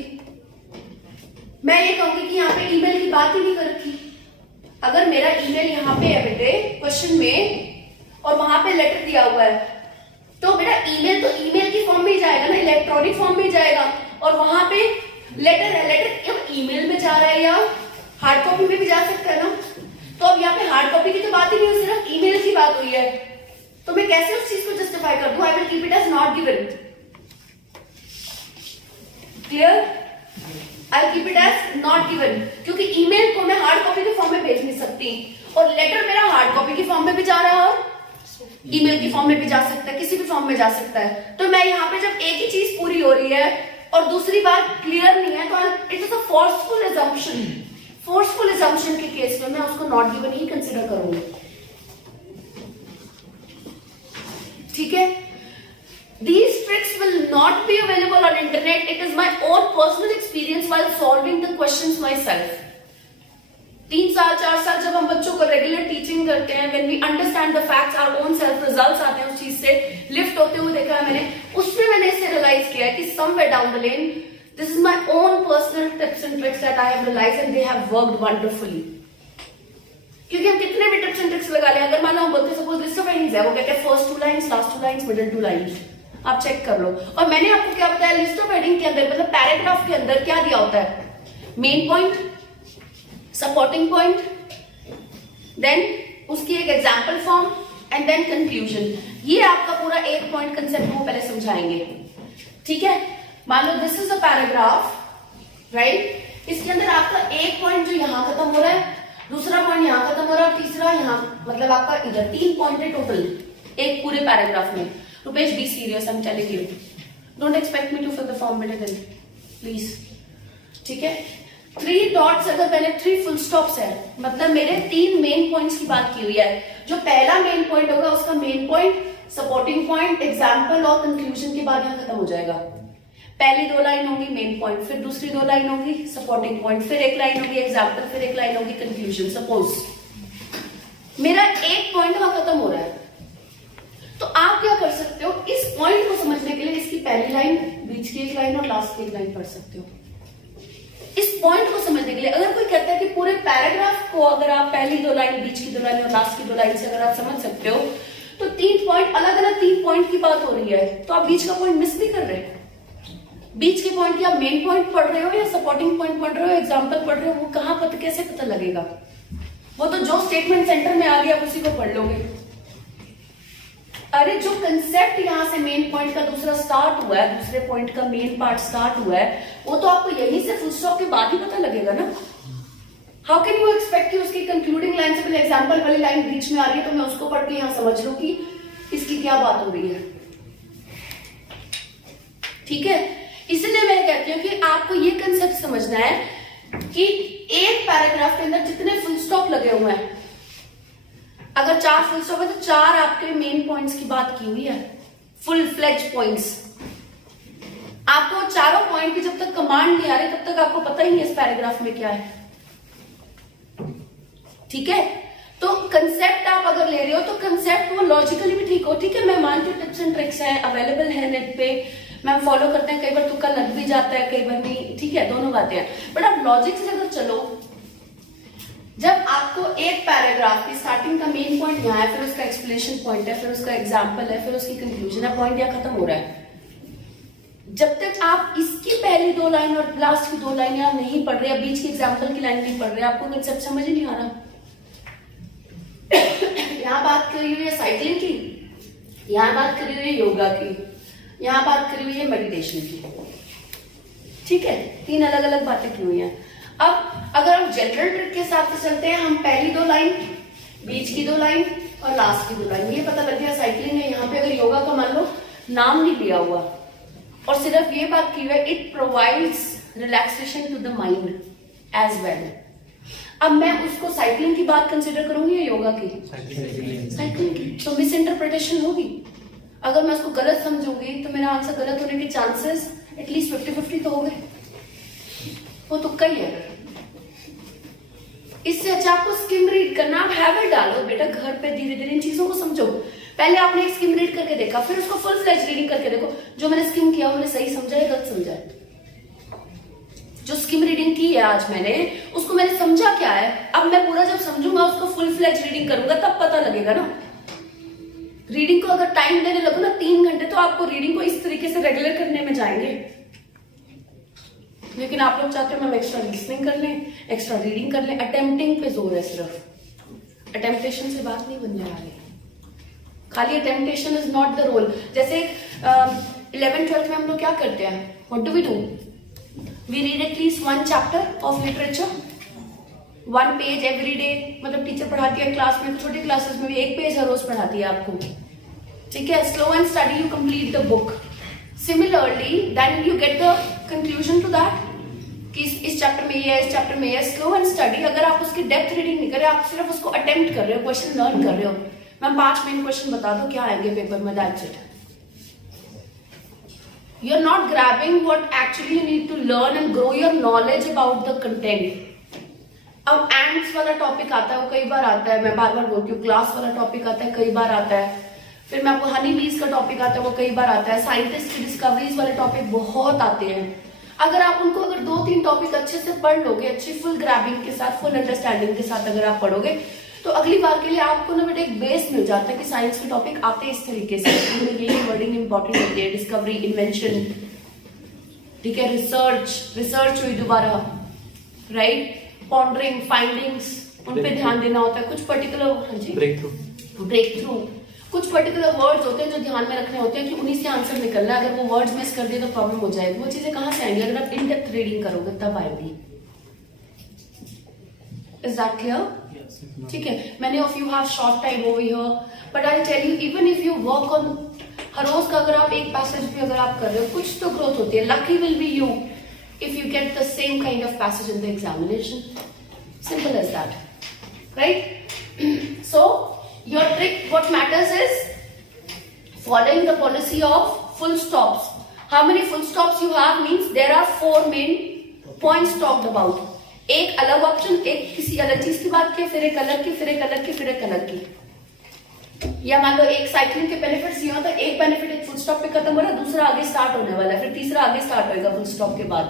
मैं ये कहूंगी कि यहाँ पे ईमेल की बात ही नहीं कर रखी। अगर मेरा ईमेल यहाँ पे है बेटे क्वेश्चन में और वहां पे लेटर दिया हुआ है, तो मेरा ईमेल तो ईमेल की फॉर्म में ही जाएगा ना, इलेक्ट्रॉनिक फॉर्म में ही जाएगा, और वहां पे लेटर है, लेटर ईमेल में जा रहा है या हार्ड कॉपी में भी जा सकता है ना। तो अब यहाँ पे हार्ड कॉपी की तो बात ही नहीं हुई, सिर्फ ईमेल की बात हुई है, तो मैं कैसे उस चीज को जस्टिफाई कर दूं, I will keep it as not given, clear, I keep it as not given, क्योंकि ईमेल को मैं हार्ड कॉपी के फॉर्म में भेज नहीं सकती, और लेटर मेरा हार्ड कॉपी की फॉर्म में भी जा रहा है और ईमेल की फॉर्म में भी जा सकता है, किसी भी फॉर्म में जा सकता है। तो मैं यहाँ पे जब एक ही चीज पूरी हो रही है और दूसरी बात क्लियर नहीं है तो it is a forceful assumption. Forceful assumption के केस में मैं उसको नॉट गिवन ही कंसिडर करूंगी। ठीक है, these tricks will not be available on internet. It is my own personal experience while solving the questions myself. 3 साल 4 साल जब हम बच्चों को रेगुलर टीचिंग करते हैं, when we understand the facts, our own self results आते हैं उस चीज से, लिफ्ट होते हुए देखा है मैंने, उसमें मैंने इसे रियलाइज किया है कि somewhere down the lane, this is my own personal tips and tricks that I have realized and they have worked wonderfully. क्योंकि हम कितने भी टिप्स एंड ट्रिक्स लगा लें, अगर मान लो हम बोलते सपोज लिस्ट ऑफ हेडिंग्स है, वो कहते हैं first 2 lines, last 2 lines, middle 2 lines, आप चेक कर लो। और मैंने आपको क्या बताया, लिस्ट ऑफ हेडिंग के अंदर मतलब पैराग्राफ के अंदर क्या दिया होता है, main point, supporting point, then उसकी एक example form and then conclusion. ये आपका पूरा एक पॉइंट कंसेप्ट वो पहले समझाएंगे। ठीक है, मान लो this is a paragraph, right, इसके अंदर आपका एक पॉइंट जो यहां खत्म हो रहा है, दूसरा पॉइंट यहां खत्म हो रहा है, तीसरा यहां, मतलब आपका इधर 3 पॉइंट है टोटल एक पूरे पैराग्राफ में। Rupesh, be serious, I am telling you, don't expect me to fill the form better than please. ठीक है, 3 डॉट्स अगर मैंने 3 फुल स्टॉप्स है, मतलब मेरे 3 मेन पॉइंट्स की बात की हुई है। जो पहला मेन पॉइंट होगा उसका main point, supporting point, example और कंक्लूजन के बाद यहां खत्म हो जाएगा। पहली 2 लाइन होंगी मेन पॉइंट, फिर दूसरी 2 लाइन होगी सपोर्टिंग पॉइंट, फिर 1 लाइन होगी एग्जाम्पल, फिर 1 लाइन होगी कंक्लूजन। सपोज मेरा एक पॉइंट वहां खत्म हो रहा है, तो आप क्या कर सकते हो, इस पॉइंट को समझने के लिए इसकी पहली लाइन, बीच की 1 लाइन और लास्ट की 1 लाइन पढ़ सकते हो। इस पॉइंट को समझने के लिए अगर कोई कहता है कि पूरे पैराग्राफ को अगर आप पहली 2 लाइन, बीच की 2 लाइन और लास्ट की 2 लाइन से अगर आप समझ सकते हो, तो 3 पॉइंट, अलग अलग 3 पॉइंट की बात हो रही है, तो आप बीच का पॉइंट मिस नहीं कर रहे। बीच के पॉइंट की आप मेन पॉइंट पढ़ रहे हो या सपोर्टिंग पॉइंट पढ़ रहे हो, एग्जाम्पल पढ़ रहे हो, वो कहां पता, कैसे पता लगेगा? वो तो जो स्टेटमेंट सेंटर में आ गया आप उसी को पढ़ लोगे। अरे जो कंसेप्ट यहां से मेन पॉइंट का दूसरा स्टार्ट हुआ है, दूसरे पॉइंट का मेन पार्ट स्टार्ट हुआ है, वो तो आपको यहीं से फुल स्टॉप के बाद ही पता लगेगा ना। हाउ कैन यू एक्सपेक्ट कि उसकी कंक्लूडिंग लाइन से पहले एग्जाम्पल वाली लाइन बीच में आ रही है तो मैं उसको पढ़ के यहां समझ लूं कि इसकी क्या बात हो रही है। ठीक है, इसलिए मैं कहती हूँ कि आपको ये कंसेप्ट समझना है कि एक पैराग्राफ के अंदर जितने फुल स्टॉप लगे हुए हैं, अगर 4 फुल स्टॉप है तो 4 आपके मेन पॉइंट्स की बात की हुई है, फुल फ्लेज पॉइंट्स। आपको चारों पॉइंट की जब तक कमांड नहीं आ रही तब तक आपको पता ही नहीं इस पैराग्राफ में क्या है। ठीक है, तो कंसेप्ट आप अगर ले रहे हो तो कंसेप्ट वो लॉजिकली भी ठीक हो। ठीक है, मैं मानती हूँ टिप्स एंड ट्रिक्स है, अवेलेबल है नेट पे, मैम फॉलो करते हैं, कई बार तुक्का लग भी जाता है, कई बार नहीं, ठीक है, दोनों बातें हैं। बट आप लॉजिक से अगर चलो, जब आपको एक पैराग्राफ की स्टार्टिंग का मेन पॉइंट यहाँ है, फिर उसका एक्सप्लेनेशन पॉइंट है, फिर उसका एग्जाम्पल है, फिर उसकी कंक्लूजन है, पॉइंट यहाँ खत्म हो रहा है, जब तक आप इसकी पहली 2 लाइन और लास्ट की 2 लाइन यहाँ नहीं पढ़ रहे, बीच की एग्जाम्पल की लाइन नहीं पढ़ रहे, आपको कंसेप्ट समझ ही नहीं आ रहा। यहाँ बात करी हुई है साइकिलिंग की, यहाँ बात करी हुई है योगा की, यहाँ बात करी हुई है मेडिटेशन की। ठीक है, 3 अलग अलग बातें की हुई हैं। अब अगर हम जनरल ट्रिक के हिसाब से चलते हैं, हम पहली 2 लाइन, बीच की 2 लाइन और लास्ट की 2 लाइन, ये पता लग गया साइकिलिंग है। यहाँ पे अगर योगा का मान लो नाम नहीं लिया हुआ और सिर्फ ये बात की हुई है, it provides relaxation to the mind as well. अब मैं उसको साइकिलिंग की बात कंसिडर करूंगी या योगा की? साइकिलिंग की। तो मिस इंटरप्रिटेशन होगी। अगर मैं उसको गलत समझूंगी तो मेरा आंसर गलत होने के चांसेस एटलीस्ट 50-50 तो हो गए, वो तुक्का ही है। इससे अच्छा आपको स्किम रीड करना, आप हैबिट डालो बेटा, घर पे धीरे धीरे इन चीजों को समझो। पहले आपने एक स्किम रीड करके देखा, फिर उसको फुल फ्लेज रीडिंग करके देखो, जो मैंने स्किम किया मैंने सही समझा है गलत समझा है। जो स्किम रीडिंग की है आज मैंने, उसको मैंने समझा क्या है, अब मैं पूरा जब समझूंगा उसको फुल फ्लेज रीडिंग करूंगा तब पता लगेगा ना। रीडिंग को अगर टाइम देने लगो ना 3 घंटे, तो आपको रीडिंग को इस तरीके से रेगुलर करने में जाएंगे। लेकिन आप लोग चाहते हो मैम एक्स्ट्रा लिसनिंग कर लें, एक्स्ट्रा रीडिंग कर लें, अटेम्प्टिंग पे जोर है सिर्फ। अटेम्प्टेशन से बात नहीं बनने वाली, खाली अटेम्प्टेशन इज नॉट द रोल। जैसे 11th-12th में हम लोग क्या करते हैं, what do we do, we read at least 1 chapter of literature, 1 page every day. मतलब टीचर पढ़ाती है क्लास में, छोटी क्लासेस में भी 1 पेज हर रोज पढ़ाती है आपको, ठीक है, slow and study you complete the book. Similarly then you get the conclusion to that कि इस चैप्टर में ये है, इस चैप्टर में ये. Slow and study. अगर आप उसकी डेप्थ रीडिंग नहीं कर रहे, आप सिर्फ उसको अटेम्प्ट कर रहे हो, क्वेश्चन लर्न कर रहे हो. मैम 5 मेन क्वेश्चन बता दो क्या आएंगे पेपर में, that's it. You are not grabbing what actually you need to learn and grow your knowledge about the content. अब एंड्स वाला टॉपिक आता है, वो कई बार आता है, मैं बार बार बोलती हूँ. क्लास वाला टॉपिक आता है, कई बार आता है. फिर मैं आपको हनी बीज का टॉपिक आता है, वो कई बार आता है. साइंटिस्ट की डिस्कवरीज वाले टॉपिक बहुत आते हैं. अगर आप उनको अगर 2-3 टॉपिक अच्छे से पढ़ लोगे, अच्छी फुल ग्रैबिंग के साथ, फुल अंडरस्टैंडिंग के साथ अगर आप पढ़ोगे, तो अगली बार के लिए आपको ना बेटा एक बेस मिल जाता है कि साइंस के टॉपिक आते हैं इस तरीके से. ये वर्डिंग इंपॉर्टेंट होती है. डिस्कवरी, इन्वेंशन, ठीक है, रिसर्च हुई दोबारा, राइट, पॉन्डरिंग, फाइंडिंग्स, उन पे ध्यान देना होता है. कुछ पर्टिकुलर, हाँ जी, ब्रेक थ्रू, कुछ पर्टिकुलर वर्ड्स होते हैं जो ध्यान में रखने होते हैं कि उन्हीं से आंसर निकलना है. अगर वो वर्ड्स मिस कर दिए तो प्रॉब्लम हो जाएगी. वो चीजें कहाँ से आएंगी? अगर आप इन डेप्थ रीडिंग करोगे तब आएगी. Is that clear? ठीक है. Many of you have short time over here, but I tell you, even if you work on हर रोज का अगर आप एक पैसेज भी अगर आप कर रहे हो, कुछ तो ग्रोथ होती है. Lucky will be you if you get the same kind of passage in the examination. Simple as that, right? So your trick, what matters is following the policy of full stops. How many full stops you have means there are 4 main points talked about. एक अलग option, एक किसी अलग चीज की बात की, फिर एक अलग की, फिर एक अलग की, फिर एक अलग की. या मान लो एक साइकिलिंग के बेनिफिट्स ये होता है, एक बेनिफिट एक फुल स्टॉप पे खत्म हो रहा है, दूसरा आगे स्टार्ट होने वाला है, फिर तीसरा आगे स्टार्ट होएगा फुल स्टॉप के बाद.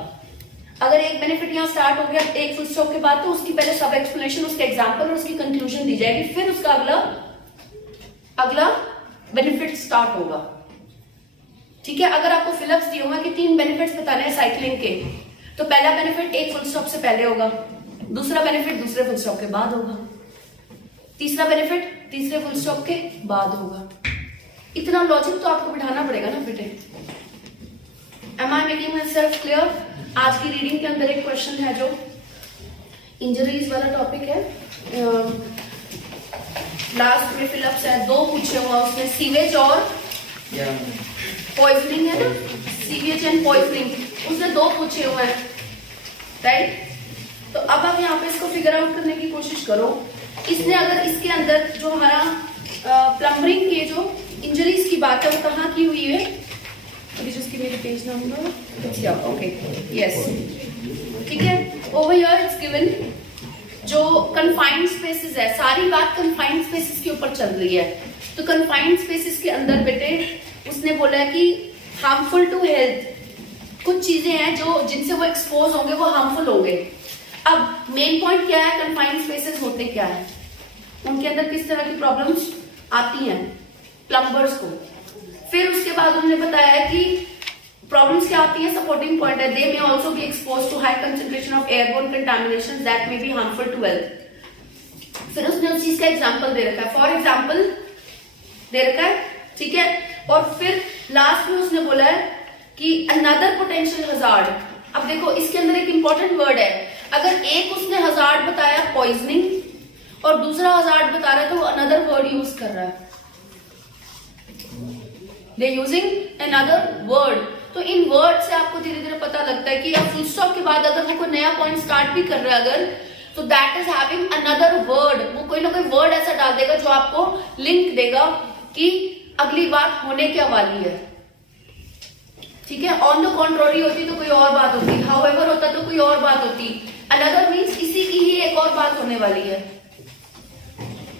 अगर एक बेनिफिट यहाँ स्टार्ट हो गया एक फुल स्टॉप के बाद, तो उसकी पहले सब एक्सप्लेनेशन, उसके एग्जांपल और उसकी कंक्लूजन दी जाएगी, फिर उसका अगला बेनिफिट स्टार्ट होगा. ठीक है. अगर आपको फिलअप्स दिए हुए कि 3 बेनिफिट्स बताने हैं साइकिलिंग के, तो पहला बेनिफिट एक फुल स्टॉप से पहले होगा, दूसरा बेनिफिट दूसरे फुल स्टॉप के बाद होगा, तीसरा बेनिफिट तीसरे फुल स्टॉप के बाद होगा. इतना लॉजिक तो आपको बिठाना पड़ेगा ना बेटे. Am I making myself clear? आज की रीडिंग के अंदर एक क्वेश्चन है जो इंजरीज वाला टॉपिक है. लास्ट में फिलअप्स है, 2 पूछे हुआ उसमें, सीवेज और पॉइजनिंग है ना, सीवेज एंड पॉइजनिंग, उसने 2 पूछे हुए हैं, राइट? तो अब आप यहाँ पे इसको फिगर आउट करने की कोशिश करो. इसने अगर इसके अंदर जो हमारा प्लम्बरिंग के जो इंजरीज की बात है वो कहाँ की हुई है? जिसकी मेरी पेज नंबर, ओके, यस, ठीक है. ओवर हियर इट्स गिवन जो कन्फाइंड स्पेसेस है, सारी बात कन्फाइंड स्पेसेस के ऊपर चल रही है. तो कन्फाइंड स्पेसेस के अंदर बेटे उसने बोला है कि हार्मफुल टू हेल्थ, कुछ चीजें हैं जो जिनसे वो एक्सपोज होंगे वो हार्मफुल होंगे. अब मेन पॉइंट क्या है, कन्फाइंड स्पेसेस होते क्या है, उनके अंदर किस तरह की प्रॉब्लम्स आती हैं प्लम्बर्स को. फिर उसके बाद उन्होंने बताया है कि प्रॉब्लम्स क्या आती हैं, सपोर्टिंग पॉइंट है, they may also be expose to high concentration of airborne contamination that may be harmful to health. फिर उसने उस चीज का एग्जांपल दे रखा है, फॉर एग्जांपल दे रखा है, ठीक है. और फिर लास्ट में उसने बोला है कि अनदर पोटेंशियल हजार्ड. अब देखो इसके अंदर एक इंपॉर्टेंट वर्ड है, अगर एक उसने हजार्ड बताया पॉइजनिंग और दूसरा हजार्ड बता रहा है तो वो अनदर वर्ड यूज कर रहा है, दे यूजिंग अनदर वर्ड. तो इन वर्ड से आपको धीरे धीरे पता लगता है कि अब फुल स्टॉप के बाद अगर वो कोई नया पॉइंट स्टार्ट भी कर रहा है अगर, तो that is having another word. वो कोई ना कोई वर्ड ऐसा डाल देगा जो आपको लिंक देगा कि अगली बात होने क्या वाली है. ठीक है. ऑन द कॉन्ट्रोरी होती तो कोई और बात होती, हाउएवर होता तो कोई और बात होती, अनदर मीन्स इसी की ही एक और बात होने वाली है.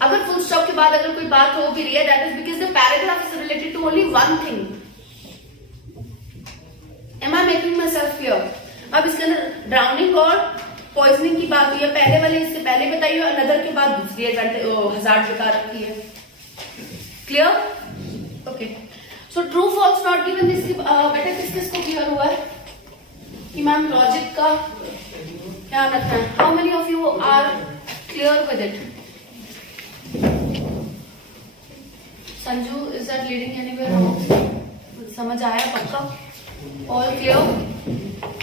अगर फुल स्टॉप के बाद अगर कोई बात हो भी रही है, that is because the paragraph is related to only one thing. Am I making myself clear? अब इसके अंदर ड्राउनिंग और पॉइजनिंग की बात हुई है, पहले वाले इससे पहले बताई है, अनदर के बाद दूसरी हजार्ड बता रखी है. Clear? Okay. So true false not given, इसकी बेटा किस किस को क्लियर हुआ है कि मैम लॉजिक का ध्यान रखना है. How many of you are clear with it? Sanju, is that leading anywhere? समझ आया पक्का? All clear?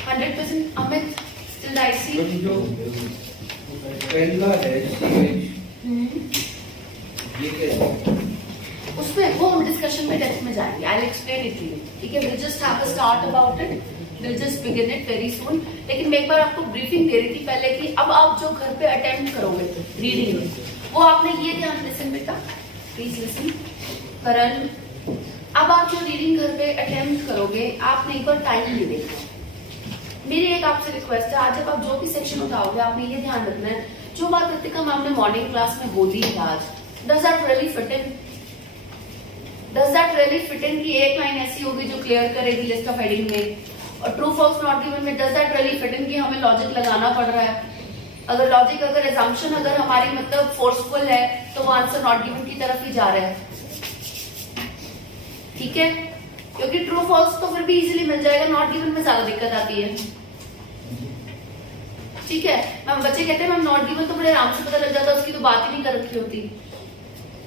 100%. Amit, still dicey? जो पहला है सीवेज, ये कैसे? उसमें वो हम डिस्कशन में डेप्थ में जाएंगे. I will explain it to you. ठीक है, will just have a start about it, will just begin it very soon. लेकिन मैं एक बार आपको ब्रीफिंग दे रही थी पहले कि अब आप जो घर पे अटेम्प्ट करोगे रीडिंग में, वो आपने ये ध्यान, लिसन बेटा, प्लीज लिसन करण. अब आप जो रीडिंग घर पे अटेम्प्ट करोगे, आपने एक बार टाइम ले लेना. मेरी एक आपसे रिक्वेस्ट है, आज जब आप जो भी सेक्शन उठाओगे, आपने ये ध्यान रखना है, जो बात रितिका मैम ने मॉर्निंग क्लास में बोली थी आज, does that really fit in? Does that really fit in कि एक लाइन ऐसी होगी जो क्लियर करेगी लिस्ट ऑफ हेडिंग में, और ट्रू फॉल्स नॉट गिवन में does that really fit in कि हमें लॉजिक लगाना पड़ रहा है? अगर लॉजिक, अगर एजम्पशन अगर हमारी मतलब फोर्सफुल है, तो वो आंसर नॉट गिवन की तरफ ही जा रहा है. ठीक है, क्योंकि ट्रू फॉल्स तो फिर भी इजीली मिल जाएगा, नॉट गिवन में ज्यादा दिक्कत आती है. ठीक है मैम, बच्चे कहते हैं मैम नॉट गिवन तो बड़े आराम से पता लग जाता है, उसकी तो बात ही नहीं कर रखी होती.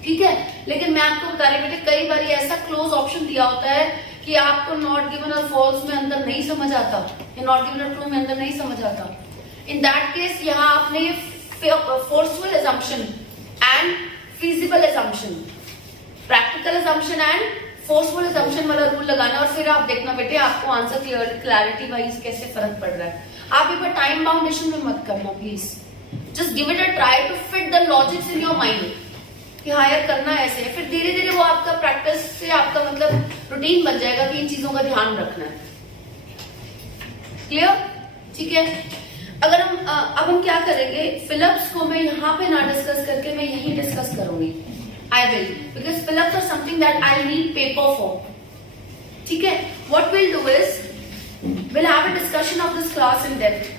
ठीक है, लेकिन मैं आपको बता रही बेटे, कई बार ऐसा क्लोज ऑप्शन दिया होता है कि आपको नॉट गिवन और फॉल्स में अंदर नहीं समझ आता, या नॉट गिवन और ट्रू में अंदर नहीं समझ आता. इन दैट केस यहाँ आपने forceful assumption and feasible assumption, practical assumption and forceful assumption वाला रूल लगाना, और फिर आप देखना बेटे आपको आंसर क्लैरिटी वाइज कैसे फर्क पड़ रहा है. आप एक बार टाइम बाउंडेशन में मत करना please, just give it a try to fit the logics in your mind कि हाँ यार करना ऐसे है. फिर धीरे धीरे वो आपका प्रैक्टिस से आपका मतलब रूटीन बन जाएगा कि इन चीजों का ध्यान रखना है. क्लियर? ठीक है, अगर हम अब हम क्या करेंगे, फिलअप्स को मैं यहाँ पे ना डिस्कस करके मैं यहीं डिस्कस करूंगी. I will, because fill-ups are something that I need paper for. ठीक है, what we'll do is we'll have a discussion of this class in depth.